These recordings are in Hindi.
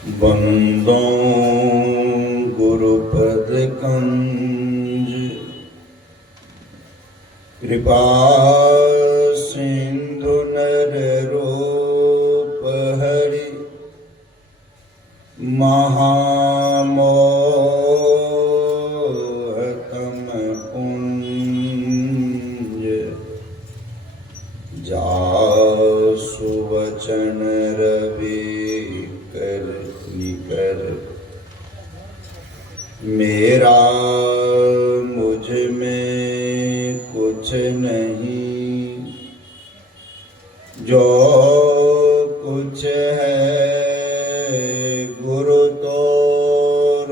वंदो गुरुपद कंज कृपा सिंधु नर रूप हरि महामोहतम पुंज जासु वचन रवि कर निकर मेरा मुझ में कुछ नहीं, जो कुछ है गुरु तोर,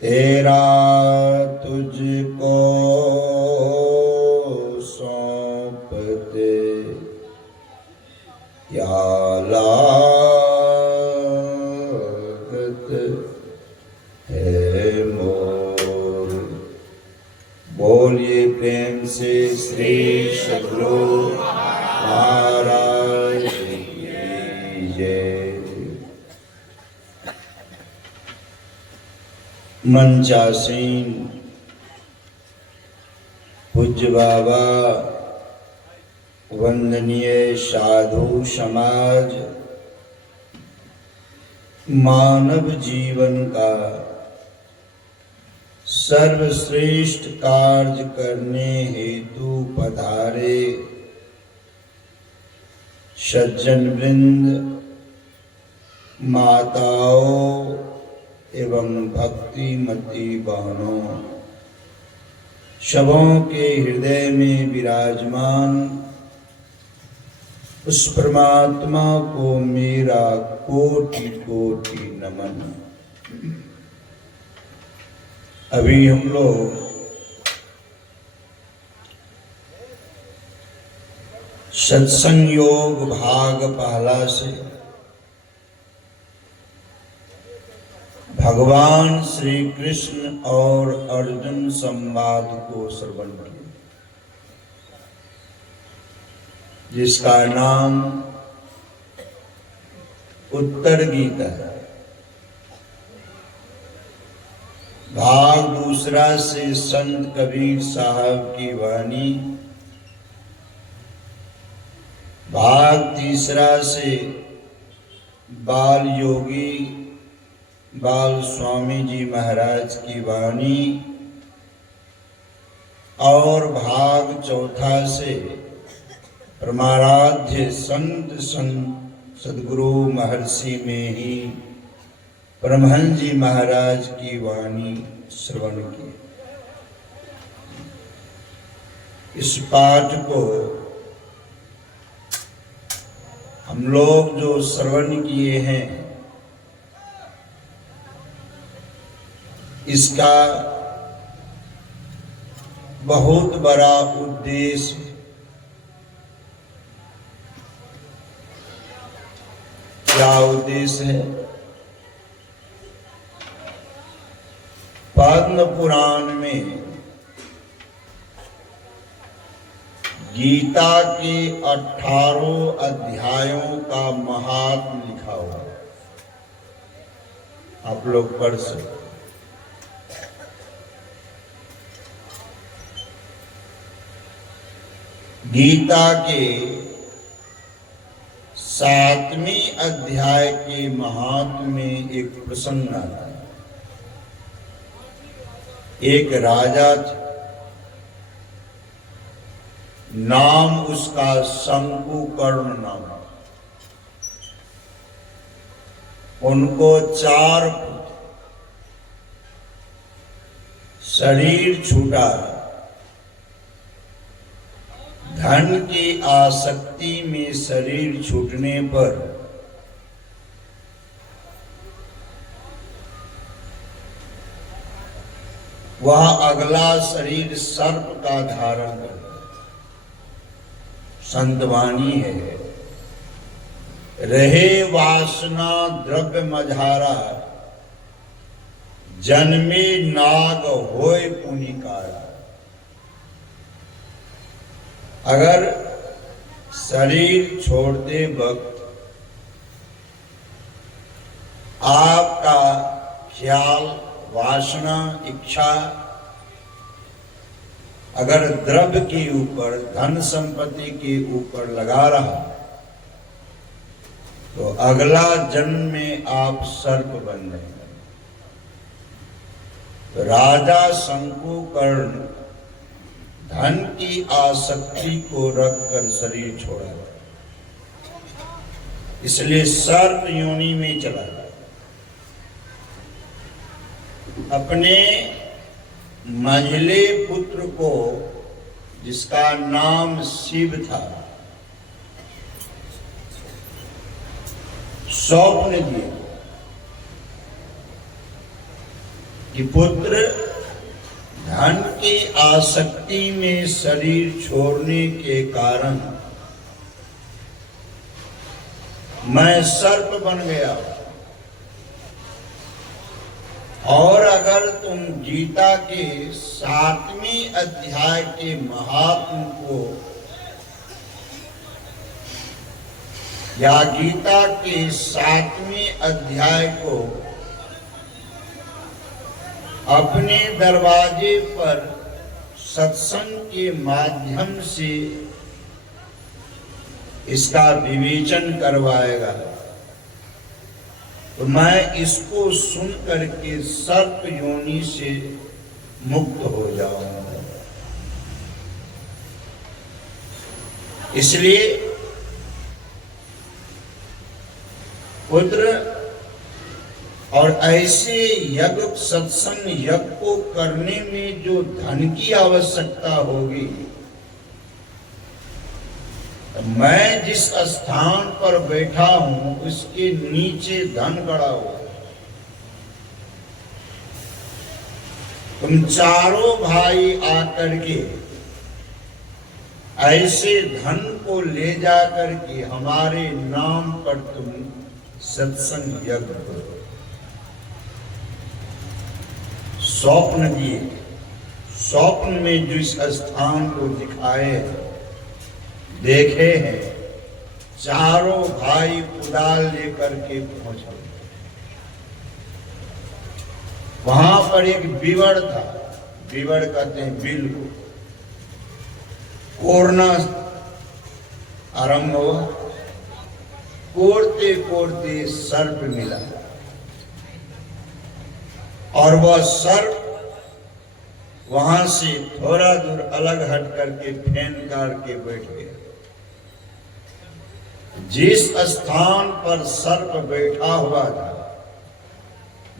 तेरा तुझको सौंपते क्या लागत है मोर। बोलिए प्रेम से श्री सद्गुरु महाराज की जय। मंचासीन पूज्य बाबा, वंदनीय साधु समाज, मानव जीवन का सर्वश्रेष्ठ कार्य करने हेतु पधारे सज्जन वृंद, माताओं एवं भक्तिमती बहनों, सबों के हृदय में विराजमान उस परमात्मा को मेरा कोटि कोटि नमन। अभी हम लोग सत्संग योग भाग पहला से भगवान श्री कृष्ण और अर्जुन संवाद को श्रवण किया, जिसका नाम उत्तर गीता है। भाग दूसरा से संत कबीर साहब की वाणी, भाग तीसरा से बाल योगी बाल स्वामी जी महाराज की वाणी और भाग चौथा से परमाराध्य संत सद्गुरु महर्षि में ही परमहंस जी महाराज की वाणी श्रवण की। इस पाठ को हम लोग जो श्रवण किए हैं, इसका बहुत बड़ा उद्देश्य क्या उद्देश्य है? पद्म पुराण में गीता के 18 अध्यायों का महात्म लिखा हुआ है, आप लोग पढ़ सकते। गीता के 7वें अध्याय के महात्म में एक प्रसंग आता है। एक राजा था, नाम उसका शंकुकर्ण नाम। उनको 4 पुत्र, शरीर छूटा, धन की आसक्ति में शरीर छूटने पर वह अगला शरीर सर्प का धारण करता। संतवाणी है, रहे वासना द्रव्य मझारा, जन्मे नाग होय पुनिकारा। अगर शरीर छोड़ते वक्त आपका ख्याल, वासना, इच्छा अगर द्रव्य के ऊपर, धन संपत्ति के ऊपर लगा रहा तो अगला जन्म में आप सर्प बन जाएंगे। तो राजा शंकुकर्ण धन की आसक्ति को रखकर शरीर छोड़ा, इसलिए सर्प योनि में चला गया। अपने मंझले पुत्र को, जिसका नाम शिव था, स्वप्न दिया कि पुत्र, धन की आसक्ति में शरीर छोड़ने के कारण मैं सर्प बन गया, और अगर तुम गीता के 7वें अध्याय के महात्म को या गीता के 7वें अध्याय को अपने दरवाजे पर सत्संग के माध्यम से इसका विवेचन करवाएगा, तो मैं इसको सुन करके सर्प योनि से मुक्त हो जाऊंगा। इसलिए पुत्र, और ऐसे यज्ञ, सत्संग यज्ञ को करने में जो धन की आवश्यकता होगी, मैं जिस स्थान पर बैठा हूं उसके नीचे धन गड़ा हुआ है। तुम चारों भाई आकर के ऐसे धन को ले जाकर के हमारे नाम पर तुम सत्संग यज्ञ करो। स्वप्न दिए, स्वप्न में जिस स्थान को दिखाए देखे हैं, चारों भाई कुदाल लेकर के पहुंचे। वहां पर एक बीवड़ था, बीवड़ कहते हैं बिल को, कोरना आरंभ हुआ, कोरते कोरते सर्प मिला, और वह सर्प वहां से थोड़ा दूर अलग हट करके फेन करके बैठ गया। जिस स्थान पर सर्प बैठा हुआ था,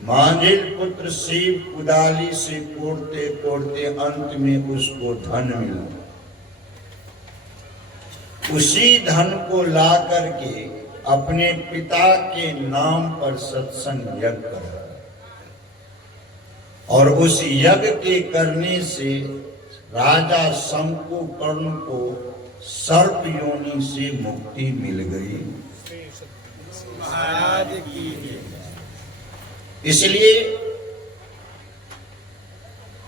मांझिल पुत्र शिव कुदाली से कोड़ते कोड़ते अंत में उसको धन मिला। उसी धन को ला करके अपने पिता के नाम पर सत्संग यज्ञ करा, और उस यज्ञ के करने से राजा शंकुकर्ण को सर्प योनि से मुक्ति मिल गई। महाराज की इसलिए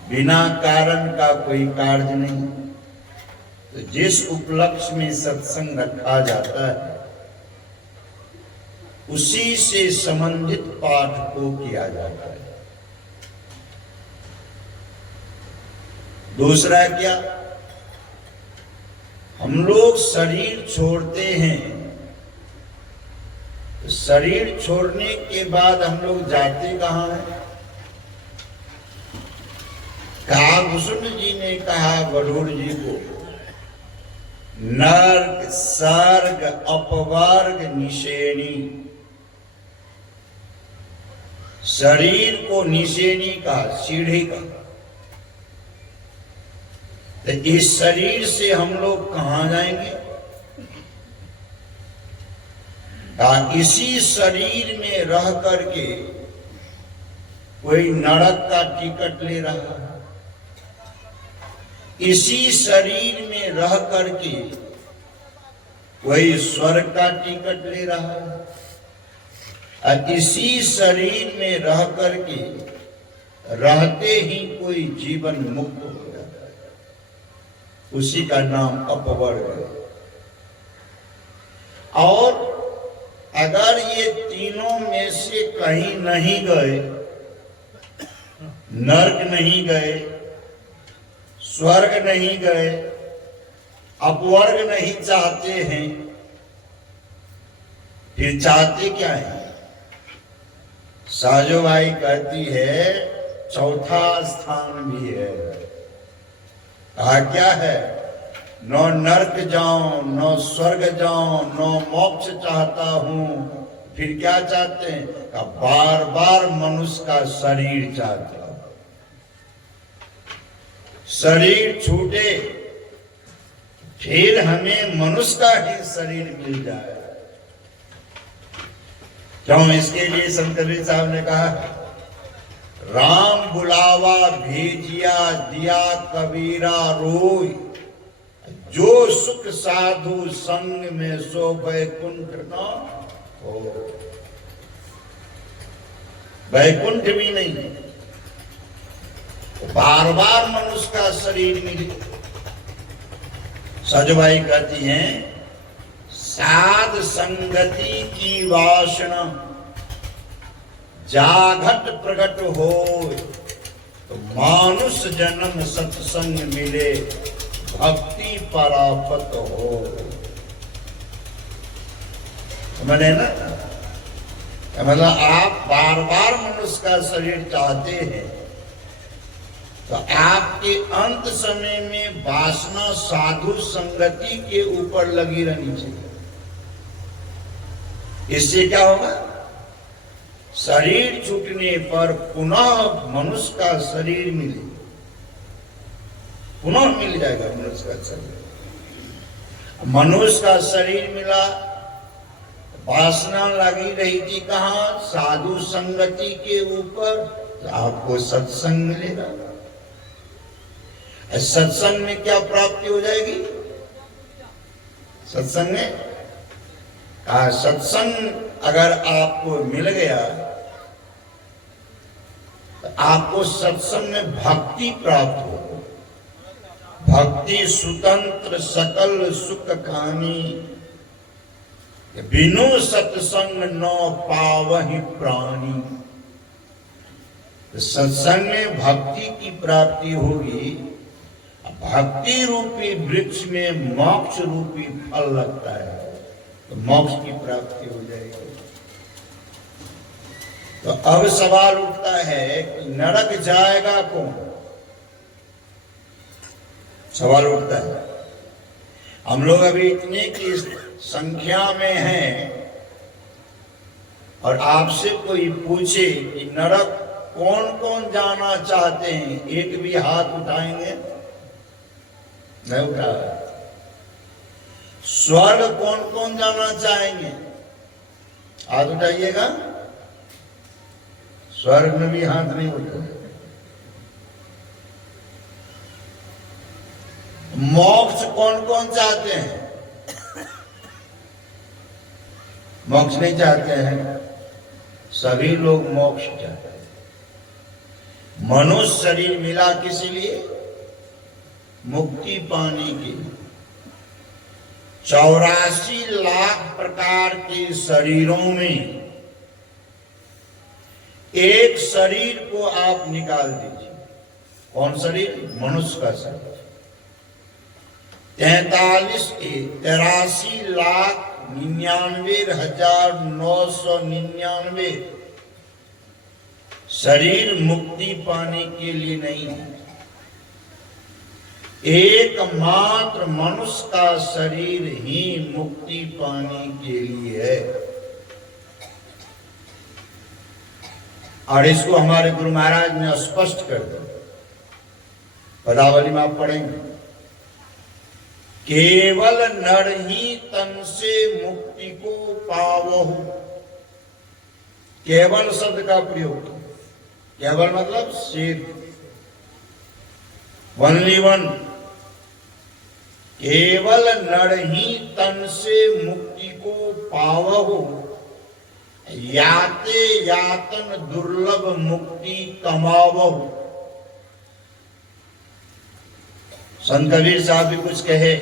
बिना कारण का कोई कार्य नहीं। तो जिस उपलक्ष्य में सत्संग रखा जाता है, उसी से संबंधित पाठ को किया जाता है। दूसरा क्या, हम लोग शरीर छोड़ते हैं, तो शरीर छोड़ने के बाद हम लोग जाते कहां हैं? कागभूषण जी ने कहा गरुड़ जी को, नर्क सर्ग अपवर्ग निषेणी। शरीर को निषेणी कहा, सीढ़ी का। तो इस शरीर से हम लोग कहां जाएंगे? इसी शरीर में रह करके कोई नरक का टिकट ले रहा है, इसी शरीर में रह करके कोई स्वर्ग का टिकट ले रहा है, और इसी शरीर में रह करके रहते ही कोई जीवन मुक्त हो जाता है, उसी का नाम अपवर्ग है। और अगर ये तीनों में में से कहीं नहीं गए, नरक नहीं गए, स्वर्ग नहीं गए, अपवर्ग नहीं चाहते हैं, फिर चाहते क्या है? साजोबाई कहती है चौथा स्थान भी है। कहा क्या है? न नरक जाऊं, न स्वर्ग जाऊं, न मोक्ष चाहता हूं, फिर क्या चाहते हैं? का बार बार मनुष्य का शरीर चाहते हो। शरीर छूटे फिर हमें मनुष्य का ही शरीर मिल जाए। क्यों? इसके लिए संत कबीर साहब ने कहा, राम बुलावा भेजिया दिया कबीरा रोय, जो सुख साधु संग में सो वैकुंठ न हो। वैकुंठ भी नहीं, बार बार मनुष्य का शरीर मिले। सजबाई कहती हैं, साध संगति की वासना जाघट प्रकट हो, तो मानुष जन्म सत्संग मिले, भक्ति परापत हो। मैंने ना मतलब आप बार बार मनुष्य का शरीर चाहते हैं, तो आपके अंत समय में वासना साधु संगति के ऊपर लगी रहनी चाहिए। इससे क्या होगा? शरीर छूटने पर पुनः मनुष्य का शरीर मिले, पुनः मिल जाएगा मनुष्य का शरीर। मनुष्य का शरीर मिला, वासना लगी रही थी कहां? साधु संगति के ऊपर, तो आपको सत्संग मिलेगा। सत्संग में क्या प्राप्ति हो जाएगी? सत्संग में सत्संग अगर आपको मिल गया तो आपको सत्संग में भक्ति प्राप्त हो। भक्ति स्वतंत्र सकल सुख खानी, बिनु सत्संग न पावहि प्राणी। तो सत्संग में भक्ति की प्राप्ति होगी। भक्ति रूपी वृक्ष में मोक्ष रूपी फल लगता है, तो मोक्ष की प्राप्ति हो जाएगी। तो अब सवाल उठता है कि नरक जाएगा कौन? सवाल उठता है। हम लोग अभी इतने की संख्या में हैं और आपसे कोई पूछे कि नरक कौन कौन जाना चाहते हैं, एक भी हाथ उठाएंगे? नहीं उठा। स्वर्ग कौन कौन जाना चाहेंगे? हाथ उठाइएगा। स्वर्ग में भी हाथ नहीं उठे। मोक्ष कौन कौन चाहते हैं? मोक्ष नहीं चाहते हैं। सभी लोग मोक्ष चाहते हैं। मनुष्य शरीर मिला किस लिए? मुक्ति पाने के लिए। 84 लाख प्रकार के शरीरों में एक शरीर को आप निकाल दीजिए। कौन शरीर? मनुष्य का शरीर। 83 लाख 99,999 शरीर मुक्ति पाने के लिए नहीं है। एकमात्र मनुष्य का शरीर ही मुक्ति पाने के लिए है। और इसको हमारे गुरु महाराज ने स्पष्ट कर दिया। पदावली में आप पढ़ेंगे, केवल नर ही तन से मुक्ति को पावहु। केवल शब्द का प्रयोग। केवल मतलब सिर्फ, ओनली वन। केवल नर ही तन से मुक्ति को पावहु, याते यातन दुर्लभ मुक्ति कमावहु। संत कबीर साहब भी कुछ कहे।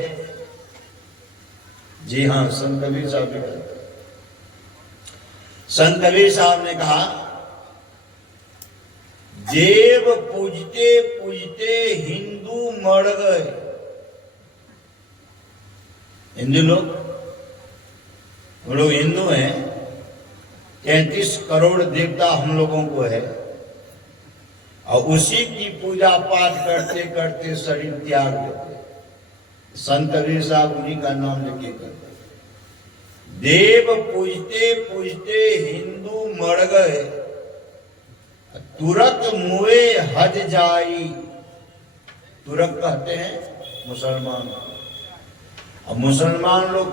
जी हां, संत कबीर साहब भी कहते। संत कबीर साहब ने कहा, देव पूजते पूजते हिंदू मर गए। हिंदू लोग, हम लोग हिंदू हैं, 33 करोड़ देवता हम लोगों को है, और उसी की पूजा पाठ करते करते शरीर त्याग देते। संत कबीर साहब उन्हीं का नाम लेके करते। देव पूजते पूजते हिंदू मर गए, तुरक मुए हज जाई। तुरक कहते हैं मुसलमान। अब मुसलमान लोग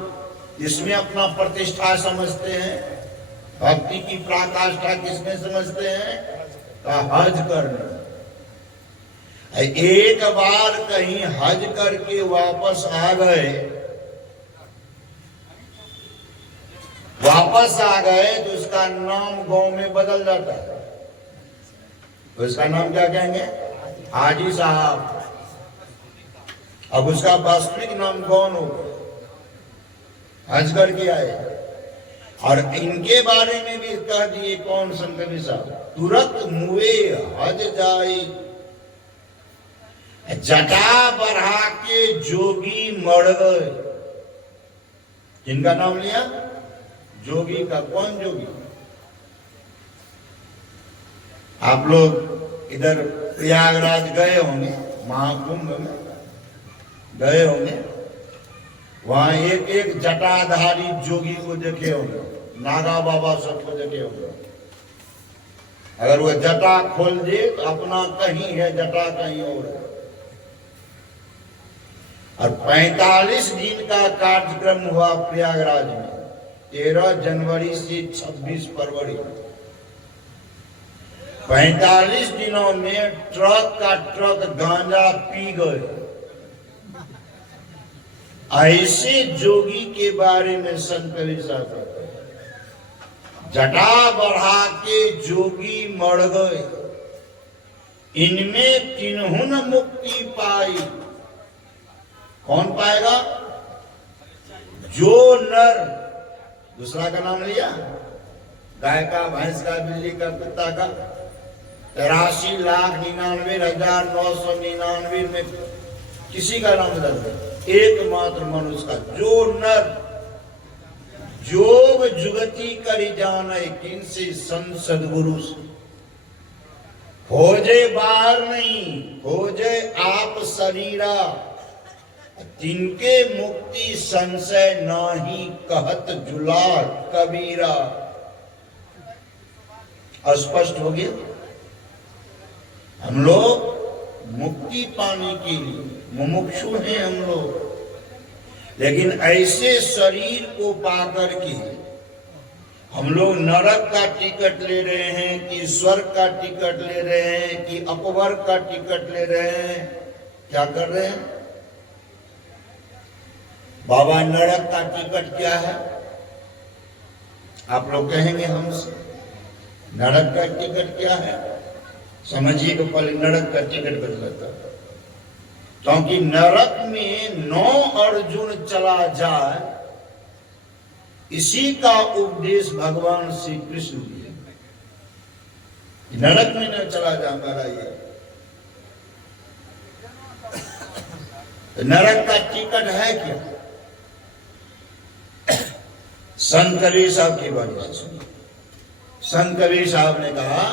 इसमें अपना प्रतिष्ठा समझते हैं, भक्ति की पराकाष्ठा किसमें समझते हैं? का हज करना। एक बार कहीं हज करके वापस आ गए, तो उसका नाम गांव में बदल जाता है। तो इसका नाम क्या कहेंगे? हाजी साहब। अब उसका वास्तविक नाम कौन होगा? हज करके आए। और इनके बारे में भी कह दिए कौन? संत कबीर साहब, तुरत मुए हज जाई, जटा बढ़ा के जोगी मर गए। किनका नाम लिया? जोगी का। कौन जोगी? आप लोग इधर प्रयागराज गए होंगे, महाकुंभ में गए होंगे, वहां एक एक जटाधारी जोगी को देखे होंगे, नागा बाबा सबको देखे होंगे। अगर वह जटा खोल दे तो अपना कहीं है, जटा कहीं और है। और 45 दिन का कार्यक्रम हुआ प्रयागराज में, 13 जनवरी से 26 फरवरी। 45 दिनों में ट्रक का ट्रक गांजा पी गए। ऐसे जोगी के बारे में संत कबीर साहब कहते हैं, जटा बढ़ा के जोगी मर गए, इनमें तिन्हुन मुक्ति पाई। कौन पाएगा? जो नर, दूसरा का नाम लिया, गाय का, भैंस का, बिल्ली का, कुत्ता का, 83,99,999 में किसी का नाम बदल गया, एकमात्र मनुष्य का। जो नर जोग जुगति करी जाने, किनसे? संत सदगुरु से। खोजे बाहर नहीं, खोजे आप शरीरा, तिनके मुक्ति संशय नाही, कहत जुलार कबीरा। स्पष्ट हो गया? हम लोग मुक्ति पाने के लिए मुमुक्षु हैं हम लोग, लेकिन ऐसे शरीर को पाकर के हम लोग नरक का टिकट ले रहे हैं कि स्वर्ग का टिकट ले रहे हैं कि अपवर्ग का टिकट ले रहे हैं? क्या कर रहे हैं? बाबा, नरक का टिकट क्या है? आप लोग कहेंगे हमसे, नरक का टिकट क्या है? समझिए कि पहले नरक का टिकट बदलता, क्योंकि नरक में 9 अर्जुन चला जाए, इसी का उपदेश भगवान श्री कृष्ण दिए। नरक में न चला जा पारा ये, तो नरक का टिकट है क्या? संत कबीर साहब की बात से सुनिए। संत कबीर साहब ने कहा,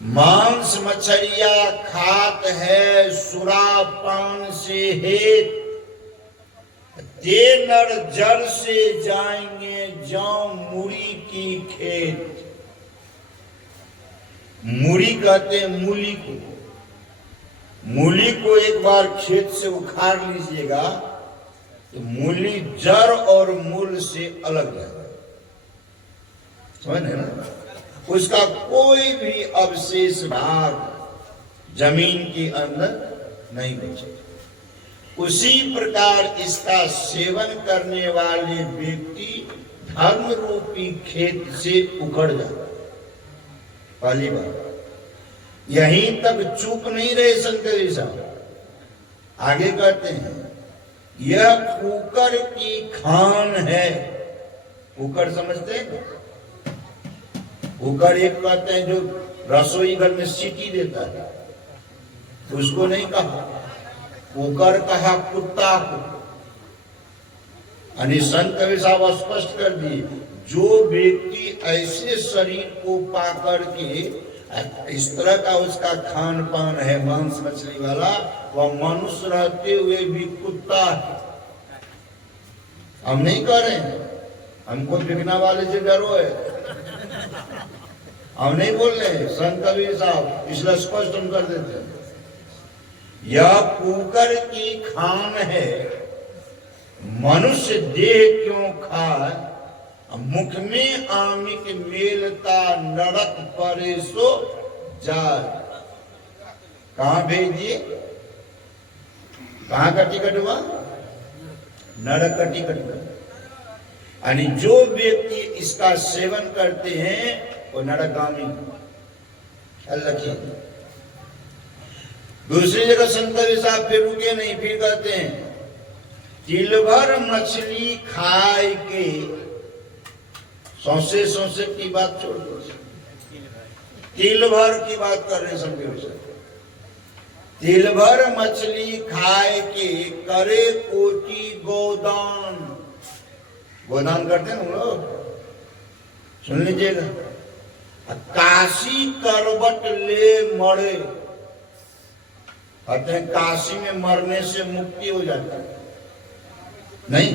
मांस मछलिया खात है सुरा पान से हेत, ते नर जर से जाएंगे जाऊं मूरी की खेत। मूरी कहते हैं मूली को। मूली को एक बार खेत से उखाड़ लीजिएगा तो मूली जड़ और मूल से अलग जाएगा, समझ रहे ना? उसका कोई भी अवशेष भाग जमीन के अंदर नहीं बचेगा। उसी प्रकार इसका सेवन करने वाले व्यक्ति धर्म रूपी खेत से उखड़ जाता। पहली बात, यहीं तक चुप नहीं रहे संत कबीर साहब, आगे कहते हैं, यह कुकर की खान है, कुकर समझते हैं? कुकर एक कहते हैं जो रसोई घर में सीटी देता है, उसको नहीं कहा कुकर, कहा कुत्ता को। यानी संत कबीर साहब स्पष्ट कर दिए, जो व्यक्ति ऐसे शरीर को पा करके इस तरह का उसका खान पान है मांस मछली वाला, वह मनुष्य रहते हुए भी कुत्ता है। हम नहीं कह रहे हैं हमको बिकना वाले से डरो है, हम नहीं बोल रहे हैं, संत कबीर साहब इसलिए स्पष्ट हम कर देते हैं। यह कुकर की खान है, मनुष्य देह क्यों खाए, मुख में आमिक मेलता नरक परे सो जाए। कहां भेज दिए? कहां का टिकट हुआ? नरक का टिकट हुआ। यानी जो व्यक्ति इसका सेवन करते हैं वो नरकगामी। रखिए। दूसरी जगह संत कबीर साहब फिर रुके नहीं, फिर कहते हैं तिल भर मछली खाए के, सौसे सौसे की बात छोड़ दो, तिल भर की बात कर रहे हैं। तिल भर मछली खाए के करे कोटि गोदान। गोदान करते हैं ना लोग, सुन लीजिएगा। काशी करवट ले मरे, कहते हैं काशी में मरने से मुक्ति हो जाती है। नहीं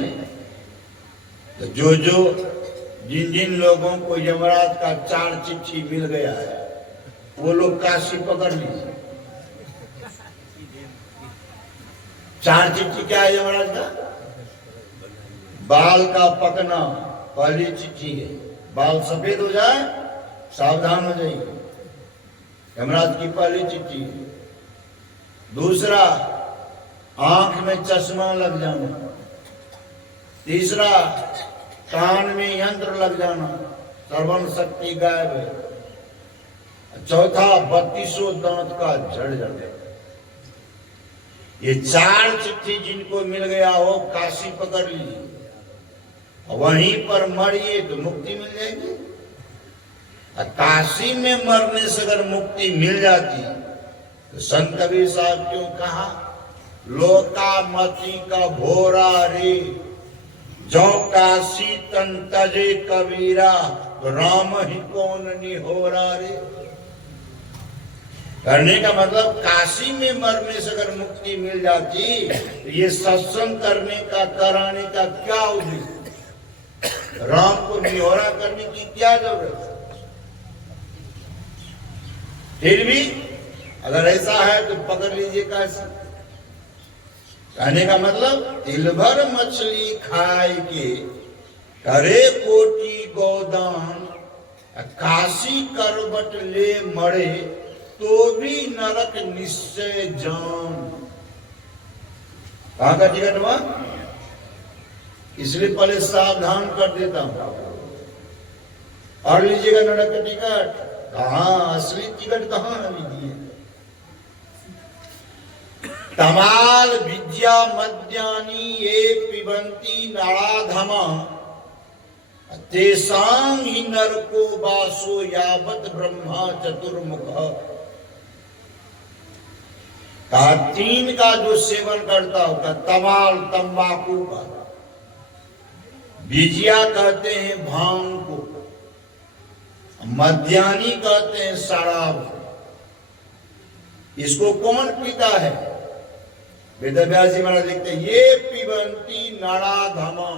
तो जो जिन जिन लोगों को यमराज का 4 चिट्ठी मिल गया है वो लोग काशी पकड़ लीजिए। 4 चिट्ठी क्या है यमराज का? बाल का पकना पहली चिट्ठी है, बाल सफेद हो जाए सावधान हो जाइए, यमराज की पहली चिट्ठी है। दूसरा, आंख में चश्मा लग जाना। तीसरा, कान में यंत्र लग जाना, श्रवण शक्ति गायब है। चौथा, 32 दांत का झड़ जाना। ये 4 चिट्ठी जिनको मिल गया हो काशी पकड़ लीजिए, वहीं पर मरिए तो मुक्ति मिल जाएगी। काशी में मरने से अगर मुक्ति मिल जाती तो संत कबीर साहब क्यों कहा, लोका मती का भोरा रे, जो काशी तन तजे कबीरा, राम ही कौन निहोरा रे। करने का मतलब काशी में मरने से अगर मुक्ति मिल जाती तो ये सत्संग करने का, कराने का क्या उद्देश्य, राम को निहोरा करने की क्या जरूरत है। फिर भी अगर ऐसा है तो पकड़ लीजिए काशी। कहने का मतलब तिल भर मछली खाए के करे कोटि गोदान, काशी करवट ले मरे तो भी नरक निश्चय जान। कहां का टिकट हुआ? इसलिए पहले सावधान कर देता हूं, और लीजिएगा नरक का टिकट। कहां असली टिकट कहां अभी दिए? तमाल विद्या मद्यानी ये पिबंती नाड़ाधमा, तेसांग ही नरको बासो यावत ब्रह्मा चतुर्मुख। कहा 3 का जो सेवन करता होगा, तमाल तंबाकू का, बिजिया कहते हैं भांग को, मद्यानी कहते हैं शराब। इसको कौन पीता है? वेदव्यास जी महाराज लिखते हैं ये पिबंती नाड़ाधमा,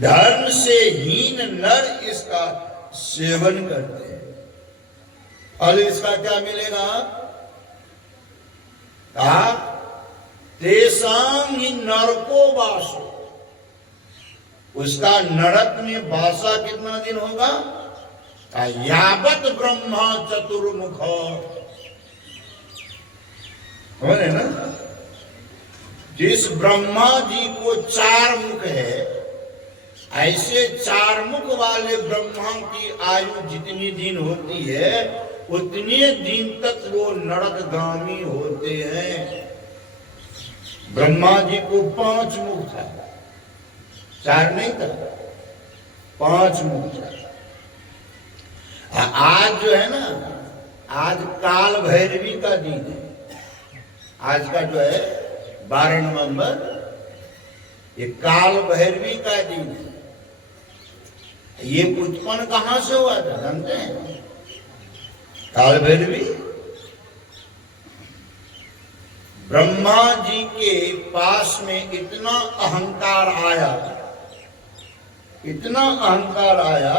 धर्म से हीन नर इसका सेवन करते हैं। और इसका क्या मिलेगा? कहा तेसांग ही नरको वासो, उसका नरक में वासा कितना दिन होगा? यावत ब्रह्मा चतुर्मुख। हो रहे ना, जिस ब्रह्मा जी को 4 मुख है, ऐसे 4 मुख वाले ब्रह्मा की आयु जितनी दिन होती है उतने दिन तक वो नरकगामी होते हैं। ब्रह्मा जी को 5 मुख था, 4 नहीं था, 5 मुख था। आज जो है ना, आज काल भैरवी का दिन है। आज का जो है 12 नवंबर, ये काल भैरवी का दिन है। ये उत्पन्न कहां से हुआ था जानते हैं? काल भैरवी ब्रह्मा जी के पास में इतना अहंकार आया, इतना अहंकार आया,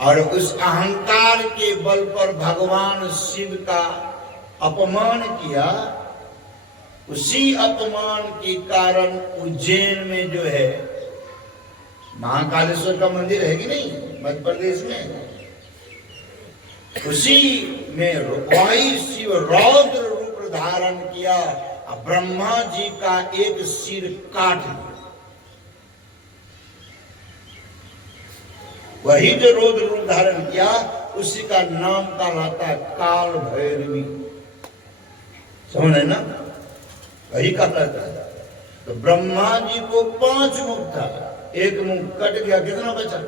और उस अहंकार के बल पर भगवान शिव का अपमान किया। उसी अपमान के कारण उज्जैन में जो है महाकालेश्वर का मंदिर है कि नहीं, मध्य प्रदेश में, उसी में वही शिव रौद्र रूप धारण किया, ब्रह्मा जी का एक सिर काट दिया। वही जो रौद्र रूप धारण किया, उसी का नाम कहलाता है काल भैरवी। समझ ना, वही कहलाता है। तो ब्रह्मा जी को 5 मुख था, एक मुख कट गया, कितना बचा?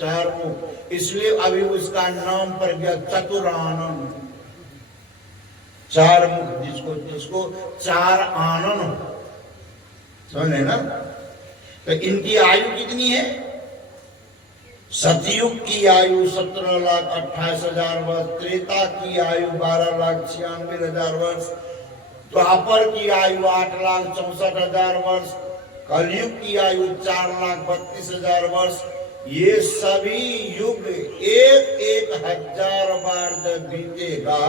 4 मुख। इसलिए अभी उसका नाम पड़ गया चतुरानन। 4 मुख, जिसको 4 आनन, समझे ना। तो इनकी आयु कितनी है? सतयुग की आयु 17,28,000 वर्ष, त्रेता की आयु 12,96,000 वर्ष, द्वापर की आयु 8,64,000 वर्ष, कलयुग की आयु 4,32,000 वर्ष। ये सभी युग 1,000 बार जब बीतेगा,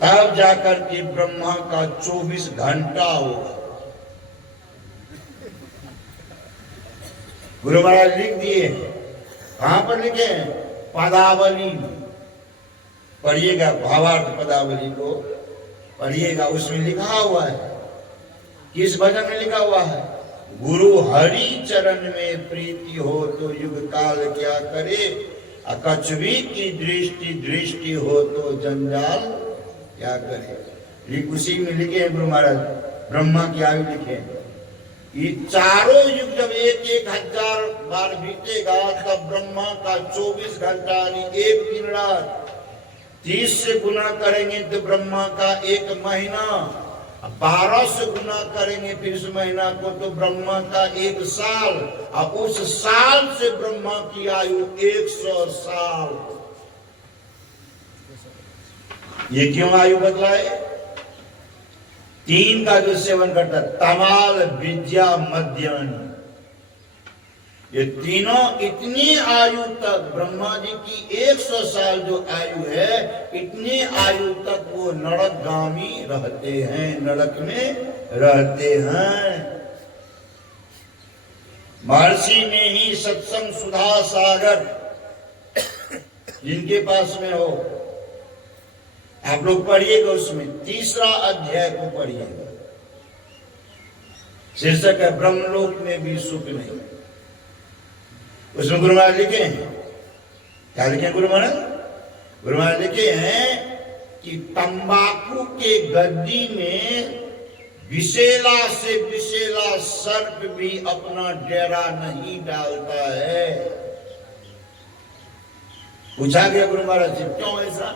तब जाकर के ब्रह्मा का 24 घंटा होगा। गुरु महाराज लिख दिए, कहां पर लिखे? पदावली। पढ़िएगा, भावार्थ पदावली को पढ़िएगा, उसमें लिखा हुआ है। किस भजन में लिखा हुआ है? गुरु हरि चरण में प्रीति हो तो युग काल क्या करे, अकछवी की दृष्टि हो तो जंजाल क्या करे। उसी में लिखे हैं गुरु महाराज, ब्रह्मा की आयु लिखे। ये चारों युग जब 1,000 बार बीतेगा, तब ब्रह्मा का 24 घंटा यानी 1 दिन रात 30 से गुना करेंगे तो ब्रह्मा का 1 महीना, 12 से गुना करेंगे फिर इस महीना को तो ब्रह्मा का 1 साल, अब उस साल से ब्रह्मा की आयु 100 साल। ये क्यों आयु बदला है? 3 का जो सेवन करता, तमाल विद्या मध्यान्ह, ये तीनों इतनी आयु तक, ब्रह्मा जी की 100 साल जो आयु है, इतनी आयु तक वो नरकगामी रहते हैं, नरक में रहते हैं। महर्षि में ही सत्संग सुधा सागर जिनके पास में हो, आप लोग पढ़िएगा, उसमें 3रा अध्याय को पढ़िएगा। शीर्षक है ब्रह्मलोक में भी सुख नहीं। उसमें गुरु महाराज लिखे हैं, क्या लिखे हैं गुरु महाराज? गुरु महाराज लिखे हैं कि तंबाकू के गद्दी में विषैला से विषैला सर्प भी अपना डेरा नहीं डालता है। पूछा गया गुरु महाराज से, क्यों ऐसा?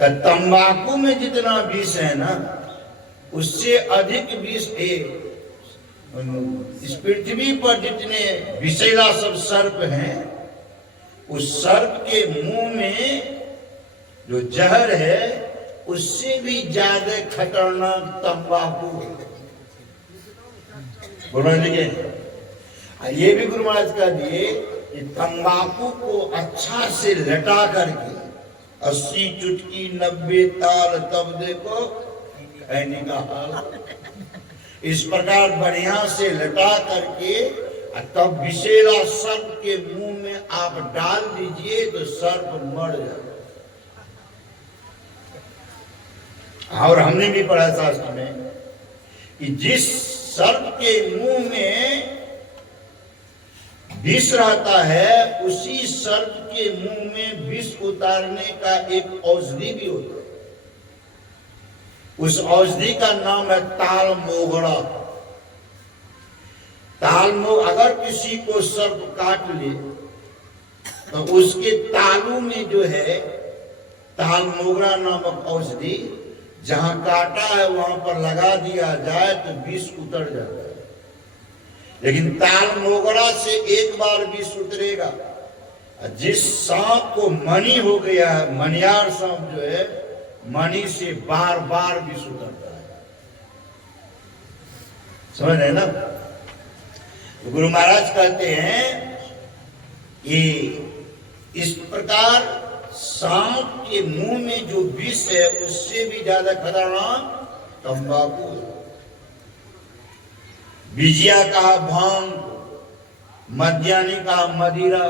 तंबाकू में जितना विष है ना, उससे अधिक विष है इस पृथ्वी पर। जितने विषैला सब सर्प हैं, उस सर्प के मुंह में जो जहर है, उससे भी ज्यादा खतरनाक तंबाकू है। गुरु महाराज ये भी गुरु महाराज का दिए कि तंबाकू को अच्छा से लटा करके 80 चुटकी 90 ताल, तब देखो खैनी का हाल। इस प्रकार बढ़िया से लटा करके तब विषैला सर्प के मुंह में आप डाल दीजिए तो सर्प मर जाए। और हमने भी पढ़ा शास्त्र में कि जिस सर्प के मुंह में विष रहता है, उसी सर्प के मुंह में विष उतारने का एक औषधि भी होता है। उस औषधि का नाम है ताल मोगरा। अगर किसी को सर्प काट ले तो उसके तालू में जो है ताल मोगरा नामक औषधि जहां काटा है वहां पर लगा दिया जाए तो विष उतर जाता है। लेकिन ताल मोगरा से एक बार विष उतरेगा। जिस सांप को मणि हो गया है, मणियार सांप जो है, मणि से बार बार विष उतरता है। समझ रहे ना? तो गुरु महाराज कहते हैं कि इस प्रकार सांप के मुंह में जो विष है उससे भी ज्यादा खतरनाक तंबाकू है। बिजिया कहा भांग, मद्यानी कहा मदिरा,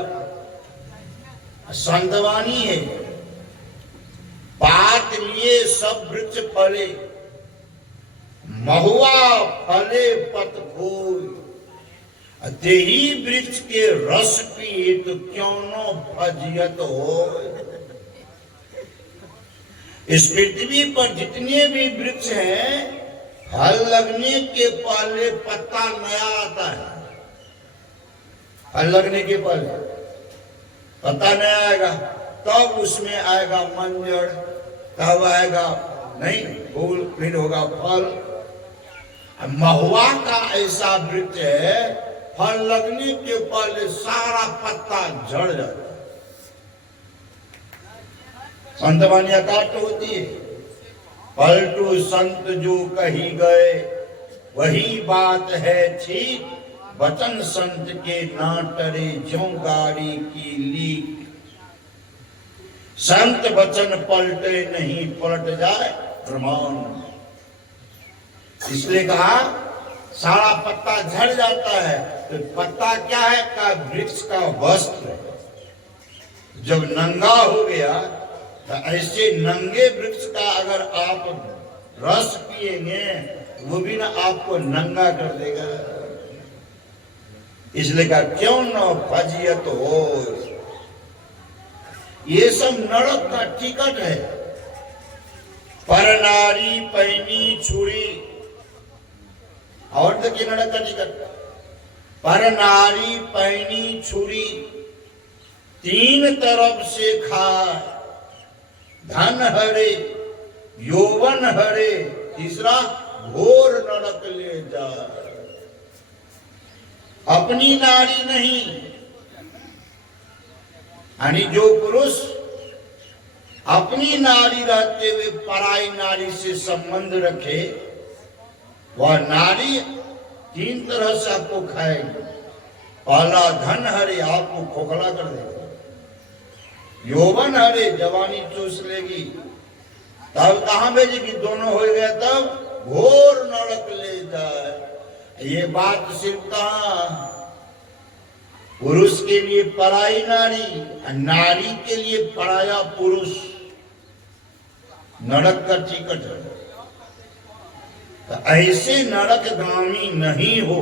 संतवानी है पात लिए सब वृक्ष फले, महुआ फले पत खोय, तेही वृक्ष के रस पिए तो क्यों न फजियत हो। इस पृथ्वी पर जितने भी वृक्ष हैं, फल लगने के पहले पत्ता नया आता है। फल लगने के पहले पत्ता नया आएगा, तब उसमें आएगा मंजर, तब आएगा नहीं फूल, फिर होगा फल। महुआ का ऐसा वृक्ष है, फल लगने के पहले सारा पत्ता झड़ जाता है। संतवानियां काट होती है, पलटू संत जो कही गए वही बात है ठीक, वचन संत के ना टरे ज्यों गाड़ी की लीक। संत वचन पलटे नहीं पलट जाए प्रमाण। इसलिए कहा सारा पत्ता झड़ जाता है। तो पत्ता क्या है? का वृक्ष का वस्त्र है। जब नंगा हो गया तो ऐसे नंगे वृक्ष का अगर आप रस पिएंगे वो भी ना आपको नंगा कर देगा। इसलिए कहा क्यों न फजियत हो। ये सब नरक का टिकट है। पर नारी पैनी छुरी, और देखिए नरक का टिकट, पर नारी पैनी छुरी, तीन तरफ से खाए, धन हरे यौवन हरे, तीसरा घोर नरक ले जाए। अपनी नारी नहीं, यानी जो पुरुष अपनी नारी रहते हुए पराई नारी से संबंध रखे, वह नारी तीन तरह से आपको खाएगी। पहला धन हरे, आपको खोखला कर देगा। यौवन हरे, जवानी चूस लेगी। तब कहां भेजेगी? दोनों हो गया तब घोर नरक ले जाए। ये बात सिर्फ कहां? पुरुष के लिए पराई नारी, नारी के लिए पराया पुरुष। नरक का टिकट है। तो ऐसे नरकगामी नहीं हो।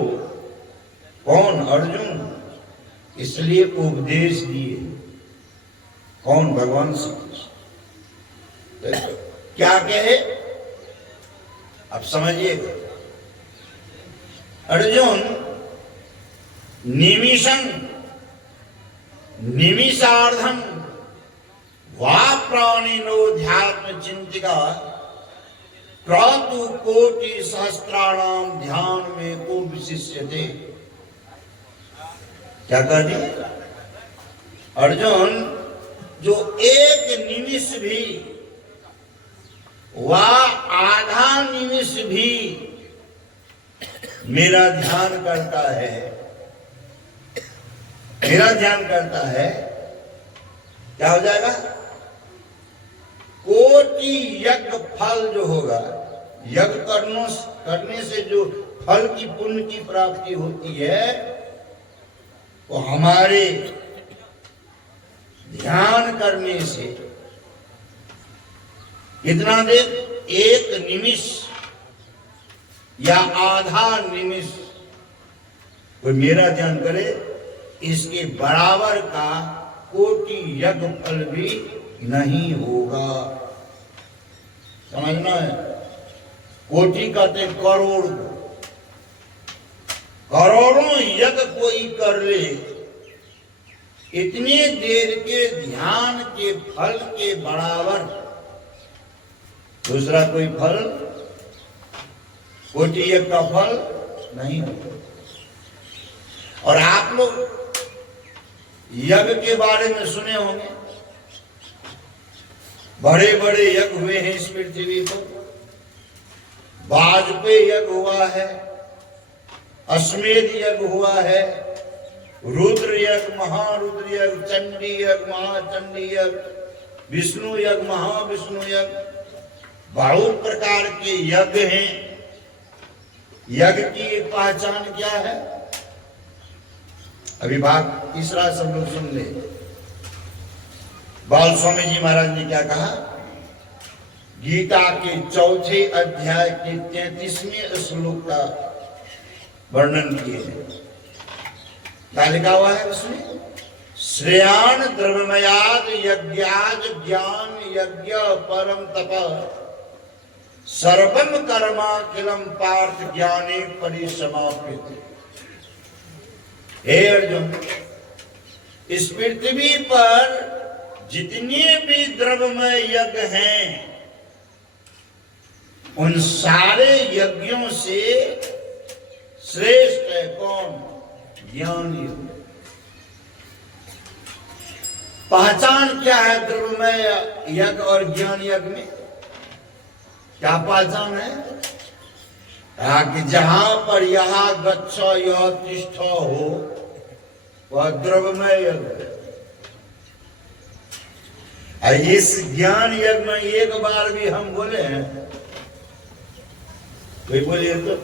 कौन? अर्जुन। इसलिए उपदेश दिए। कौन? भगवान श्री कृष्ण। तो क्या कहे अब समझिएगा। अर्जुन निमिषार्धम वा प्राणिनोध्यात्म चिंतिका क्रतु कोटि सहस्त्राणाम ध्यान में को विशिष्यते। क्या कह दिया? अर्जुन जो एक निमिष भी वा आधा निमिष भी मेरा ध्यान करता है, मेरा ध्यान करता है, क्या हो जाएगा? कोटि यज्ञ फल जो होगा, यज्ञ करने से जो फल की पुण्य की प्राप्ति होती है वो हमारे ध्यान करने से कितना देर? एक निमिष या आधा निमिष कोई मेरा ध्यान करे, इसके बराबर का कोटि यज्ञ फल भी नहीं होगा। समझना है? कोटि कहते करोड़, करोड़ों यज्ञ कोई कर ले, इतनी देर के ध्यान के फल के बराबर दूसरा कोई फल, कोटि यज्ञ का फल नहीं होता। और आप लोग यज्ञ के बारे में सुने होंगे, बड़े बड़े यज्ञ हुए हैं इस पृथ्वी पर। वाजपेयी यज्ञ हुआ है, अश्वमेध यज्ञ हुआ है, रुद्र यज्ञ, महारुद्र यज्ञ, चंडी यज्ञ, महाचंडी यज्ञ, विष्णु यज्ञ, महाविष्णु यज्ञ, बहुत प्रकार के यज्ञ हैं। यज्ञ की एक पहचान क्या है? अभी बात तीसरा सब लोग सुन ले। बाल स्वामी जी महाराज ने क्या कहा? गीता के चौथे अध्याय के 33वें श्लोक का वर्णन किए हैं। क्या लिखा हुआ है उसमें? श्रेयान द्रव्यमयाद यज्ञाज ज्ञान यज्ञ परम तप सर्वम कर्माखिलम पार्थ ज्ञाने परिसमाप्यते। हे अर्जुन, इस पृथ्वी पर जितने भी द्रव्यमय यज्ञ हैं, उन सारे यज्ञों से श्रेष्ठ है कौन? ज्ञान यज्ञ। पहचान क्या है द्रव्यमय यज्ञ और ज्ञान यज्ञ में? क्या पहचान है? कि जहां पर यहां गच्छ यह तिष्ठ हो, वह द्रव्यमय यज्ञ है। इस ज्ञान यज्ञ में एक बार भी हम बोले हैं, कोई बोलिए तो?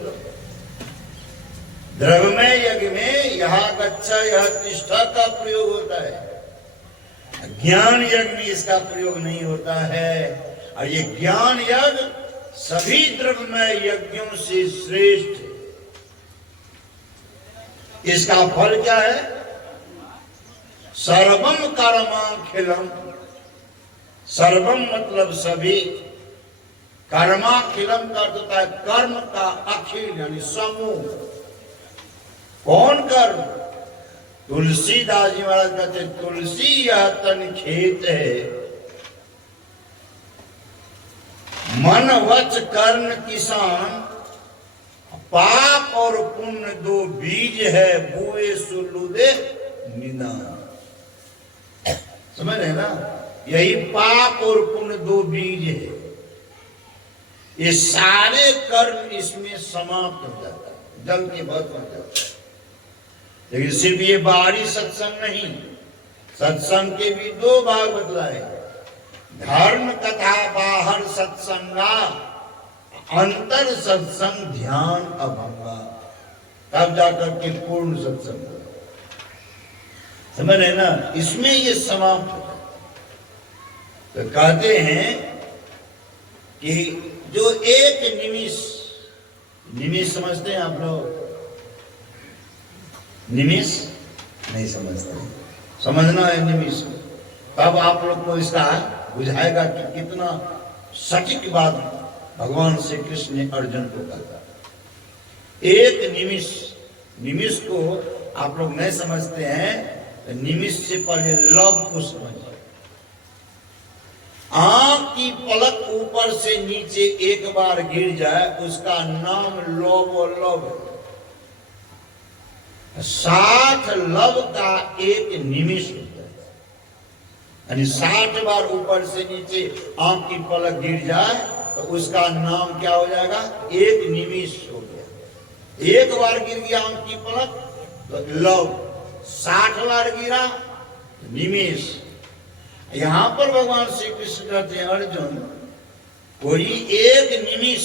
द्रव्यमय यज्ञ में यहां गच्छ यह तिष्ठ का प्रयोग होता है, ज्ञान यज्ञ में इसका प्रयोग नहीं होता है। और ये ज्ञान यज्ञ सभी द्रव्यमय यज्ञों से श्रेष्ठ है। इसका फल क्या है? सर्वम कर्माखिलम। सर्वम मतलब सभी, कर्माखिलम का अर्थ होता है कर्म का अखिल यानी समूह। कौन कर्म? तुलसीदास जी महाराज कहते तुलसी यह तन खेत है, मन वच कर्ण किसान, पाप और पुण्य दो बीज है, बुए सुलुदे निदान। समझ रहे ना? यही पाप और पुण्य दो बीज है। ये सारे कर्म इसमें समाप्त हो जाता है, जल के बहुत हो जाता है। लेकिन सिर्फ ये बाहरी सत्संग नहीं, सत्संग के भी दो भाग बतलाए। धर्म तथा बाहर सत्संगा, अंतर सत्संग ध्यान अभंगा, तब जाकर के पूर्ण सत्संग। समझ रहे ना? इसमें ये समाप्त होता है। तो कहते हैं कि जो एक निमिष, निमिष समझते हैं आप लोग? निमिष नहीं समझते, समझना है निमिष। तब आप लोग को इसका बुझाएगा कि कितना सटीक बात भगवान श्री कृष्ण ने अर्जुन को कहा। एक निमिष, निमिष को आप लोग नहीं समझते हैं, तो निमिष से पहले लव को समझिए। आंख की पलक ऊपर से नीचे एक बार गिर जाए, उसका नाम लव और लव। 60 लव का एक निमिष होता है, यानी 60 बार ऊपर से नीचे आंख की पलक गिर जाए तो उसका नाम क्या हो जाएगा? एक निमिष हो गया। एक बार गिर गया आंख की पलक तो लव, 60 बार गिरा तो निमिष। यहां पर भगवान श्री कृष्ण कहते हैं अर्जुन, कोई एक निमिष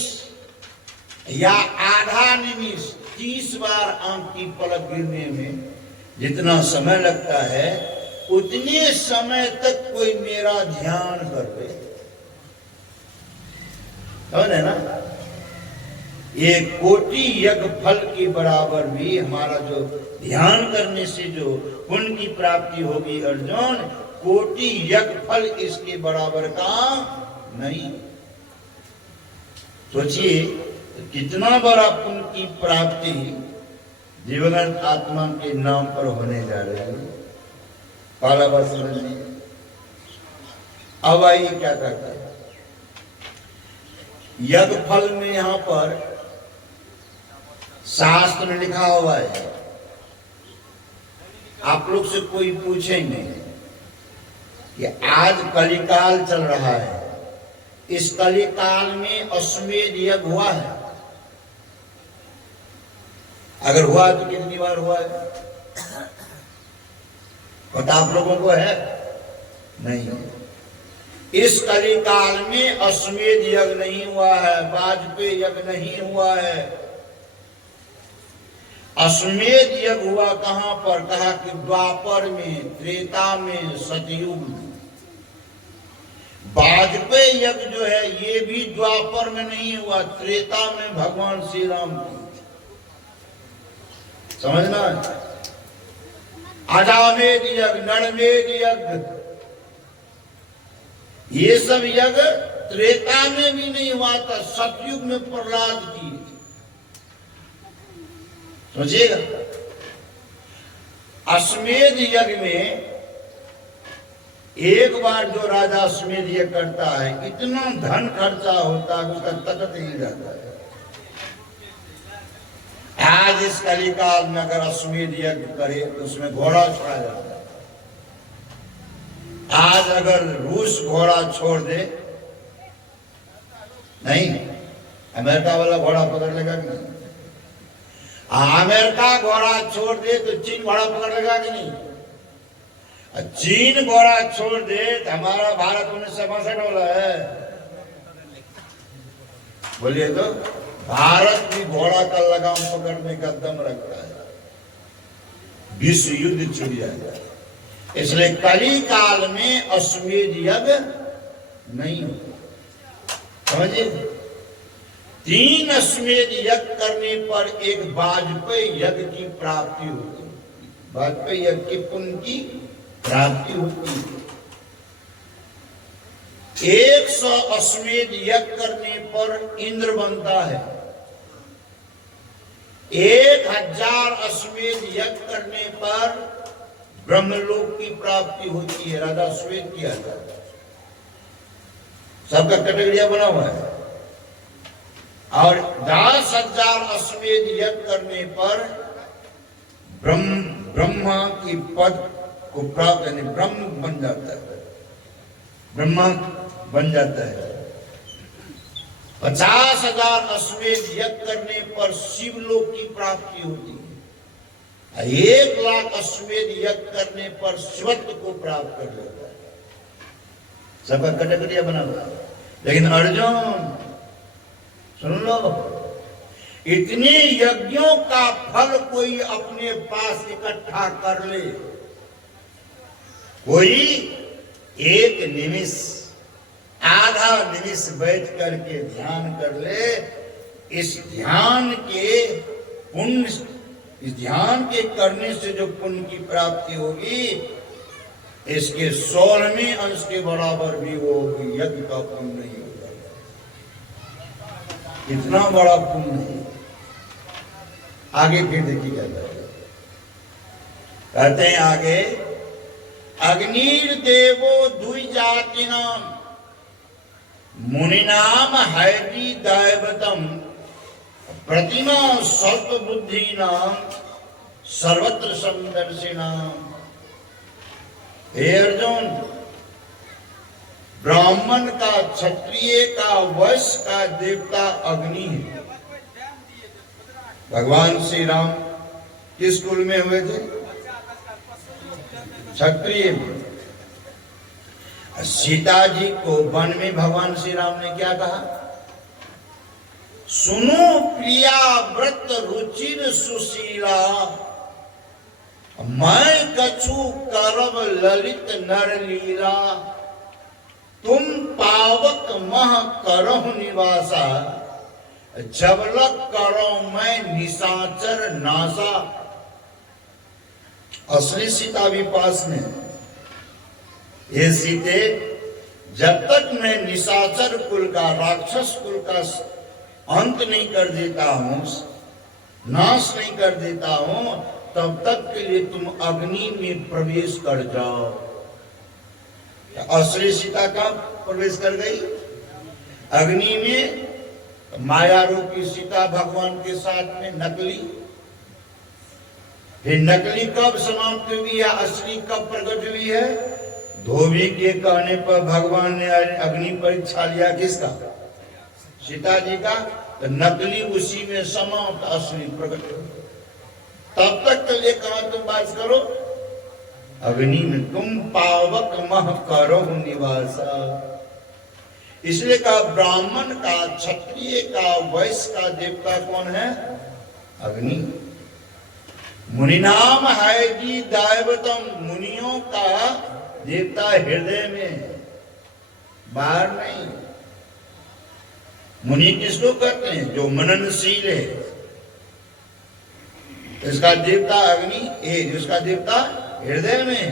या आधा निमिष, 30 बार आंख की पलक गिरने में जितना समय लगता है, उतने समय तक कोई मेरा ध्यान कर ले, समझ है ना? ये कोटि यज्ञ फल के बराबर भी हमारा जो ध्यान करने से जो पुण्य की प्राप्ति होगी अर्जुन, कोटि यज्ञ फल इसके बराबर का नहीं। सोचिए तो कितना बड़ा पुण्य की प्राप्ति दिवंगत आत्मा के नाम पर होने जा रही है। पहला बार समझ लीजिए। अब आइए क्या करता है यज्ञ फल में, यहां पर शास्त्र में लिखा हुआ है, आप लोग से कोई पूछेंगे कि आज कलिकाल चल रहा है, इस कलिकाल में अश्वमेध यज्ञ हुआ है? अगर हुआ तो कितनी बार हुआ है पता आप लोगों को है? नहीं। इस कलिकाल में अश्वमेध यज्ञ नहीं हुआ है, वाजपेयी यज्ञ नहीं हुआ है। अश्वमेध यज्ञ हुआ कहां पर? कहा कि द्वापर में, त्रेता में, सतयुग में। वाजपेयी यज्ञ जो है ये भी द्वापर में नहीं हुआ, त्रेता में भगवान श्री राम की। समझना? अजामेध यज्ञ, नरमेध यज्ञ, ये सब यज्ञ त्रेता में भी नहीं हुआ था, सतयुग में प्रहलाद की। समझिएगा? अश्वमेध यज्ञ में एक बार जो राजा अश्वमेध यज्ञ करता है, इतना धन खर्चा होता है उसका तकत ही जाता है। आज इस कलिकाल में अगर अश्वमेध यज्ञ करे तो उसमें घोड़ा छोड़ा जाता है। आज अगर रूस घोड़ा छोड़ दे, नहीं, अमेरिका वाला घोड़ा पकड़ लेगा कि नहीं? अमेरिका घोड़ा छोड़ दे तो चीन घोड़ा पकड़ लेगा कि नहीं? चीन घोड़ा छोड़ दे तो हमारा भारत 1962 वाला है, बोलिए तो भारत भी घोड़ा का लगाम पकड़ने का दम रखता है, विश्व युद्ध छिड़ जाएगा। इसलिए कली काल में अश्वमेध यज्ञ नहीं होता। समझिए? 3 अश्वमेध यज्ञ करने पर एक वाजपेयी यज्ञ की प्राप्ति होती है। वाजपेयी यज्ञ के पुण्य की प्राप्ति होती है। 100 अश्वमेध यज्ञ करने पर इंद्र बनता है। 1000 अश्वमेध यज्ञ करने पर ब्रह्मलोक की प्राप्ति होती है। राजा श्वेत किया था, सबका कैटेगरिया बना हुआ है। और 10,000 अश्वमेध यज्ञ करने पर ब्रह्मा की पद को प्राप्त, यानी ब्रह्म बन जाता है, ब्रह्मा बन जाता है। 50,000 अश्वमेध यज्ञ करने पर शिवलोक की प्राप्ति होती है। 1,00,000 अश्वमेध यज्ञ करने पर शिवत्व को प्राप्त कर लेता है। सबका कैटेगरिया बना हुआ। लेकिन अर्जुन सुन लो, इतने यज्ञों का फल कोई अपने पास इकट्ठा कर ले, कोई एक निमिष, आधा निमिष बैठ करके ध्यान कर ले, इस ध्यान के पुण्य, इस ध्यान के करने से जो पुण्य की प्राप्ति होगी, इसके 16वें अंश के बराबर भी वो यज्ञ का पुण्य नहीं होगा। इतना बड़ा पुण्य है। आगे फिर देखिए क्या कहते हैं आगे, अग्निर्देवो द्विजातिनाम मुनिनाम हैवी दैवतम प्रतिमा स्वल्प बुद्धि नाम सर्वत्र समदर्शिनाम। हे अर्जुन, ब्राह्मण का, क्षत्रिय का, वैश्य का देवता अग्नि है। भगवान श्री राम किस कुल में हुए थे? क्षत्रिय में। सीता जी को वन में भगवान श्री राम ने क्या कहा? सुनो प्रिया व्रत रुचिर सुशीला, मैं कछु करब ललित नर लीला, तुम पावक मह करहु निवासा, जबलक करो मैं निशाचर नासा। असली सीता भी पास में। ये सीते, जब तक मैं निशाचर कुल का, राक्षस कुल का अंत नहीं कर देता हूं, नाश नहीं कर देता हूं, तब तक के लिए तुम अग्नि में प्रवेश कर जाओ। असली सीता कहां प्रवेश कर गई? अग्नि में। माया रूपी सीता भगवान के साथ में नकली। फिर नकली कब समाप्त हुई है, असली कब प्रकट हुई है? धोबी के कहने पर भगवान ने अग्नि परीक्षा लिया, किसका? सीता जी का। तो नकली उसी में समाप्त, असली प्रकट हो। तब तक के लिए कहा तुम बात करो अग्नि में, तुम पावक मह करो निवासा। इसलिए कहा ब्राह्मण का, क्षत्रिय का, वैश्य का देवता कौन है? अग्नि। मुनि नाम है जी दैवतम, मुनियों का देवता हृदय में, बाहर नहीं। मुनि किसको कहते हैं? जो मननशील है, इसका देवता अग्नि है, उसका देवता हृदय में।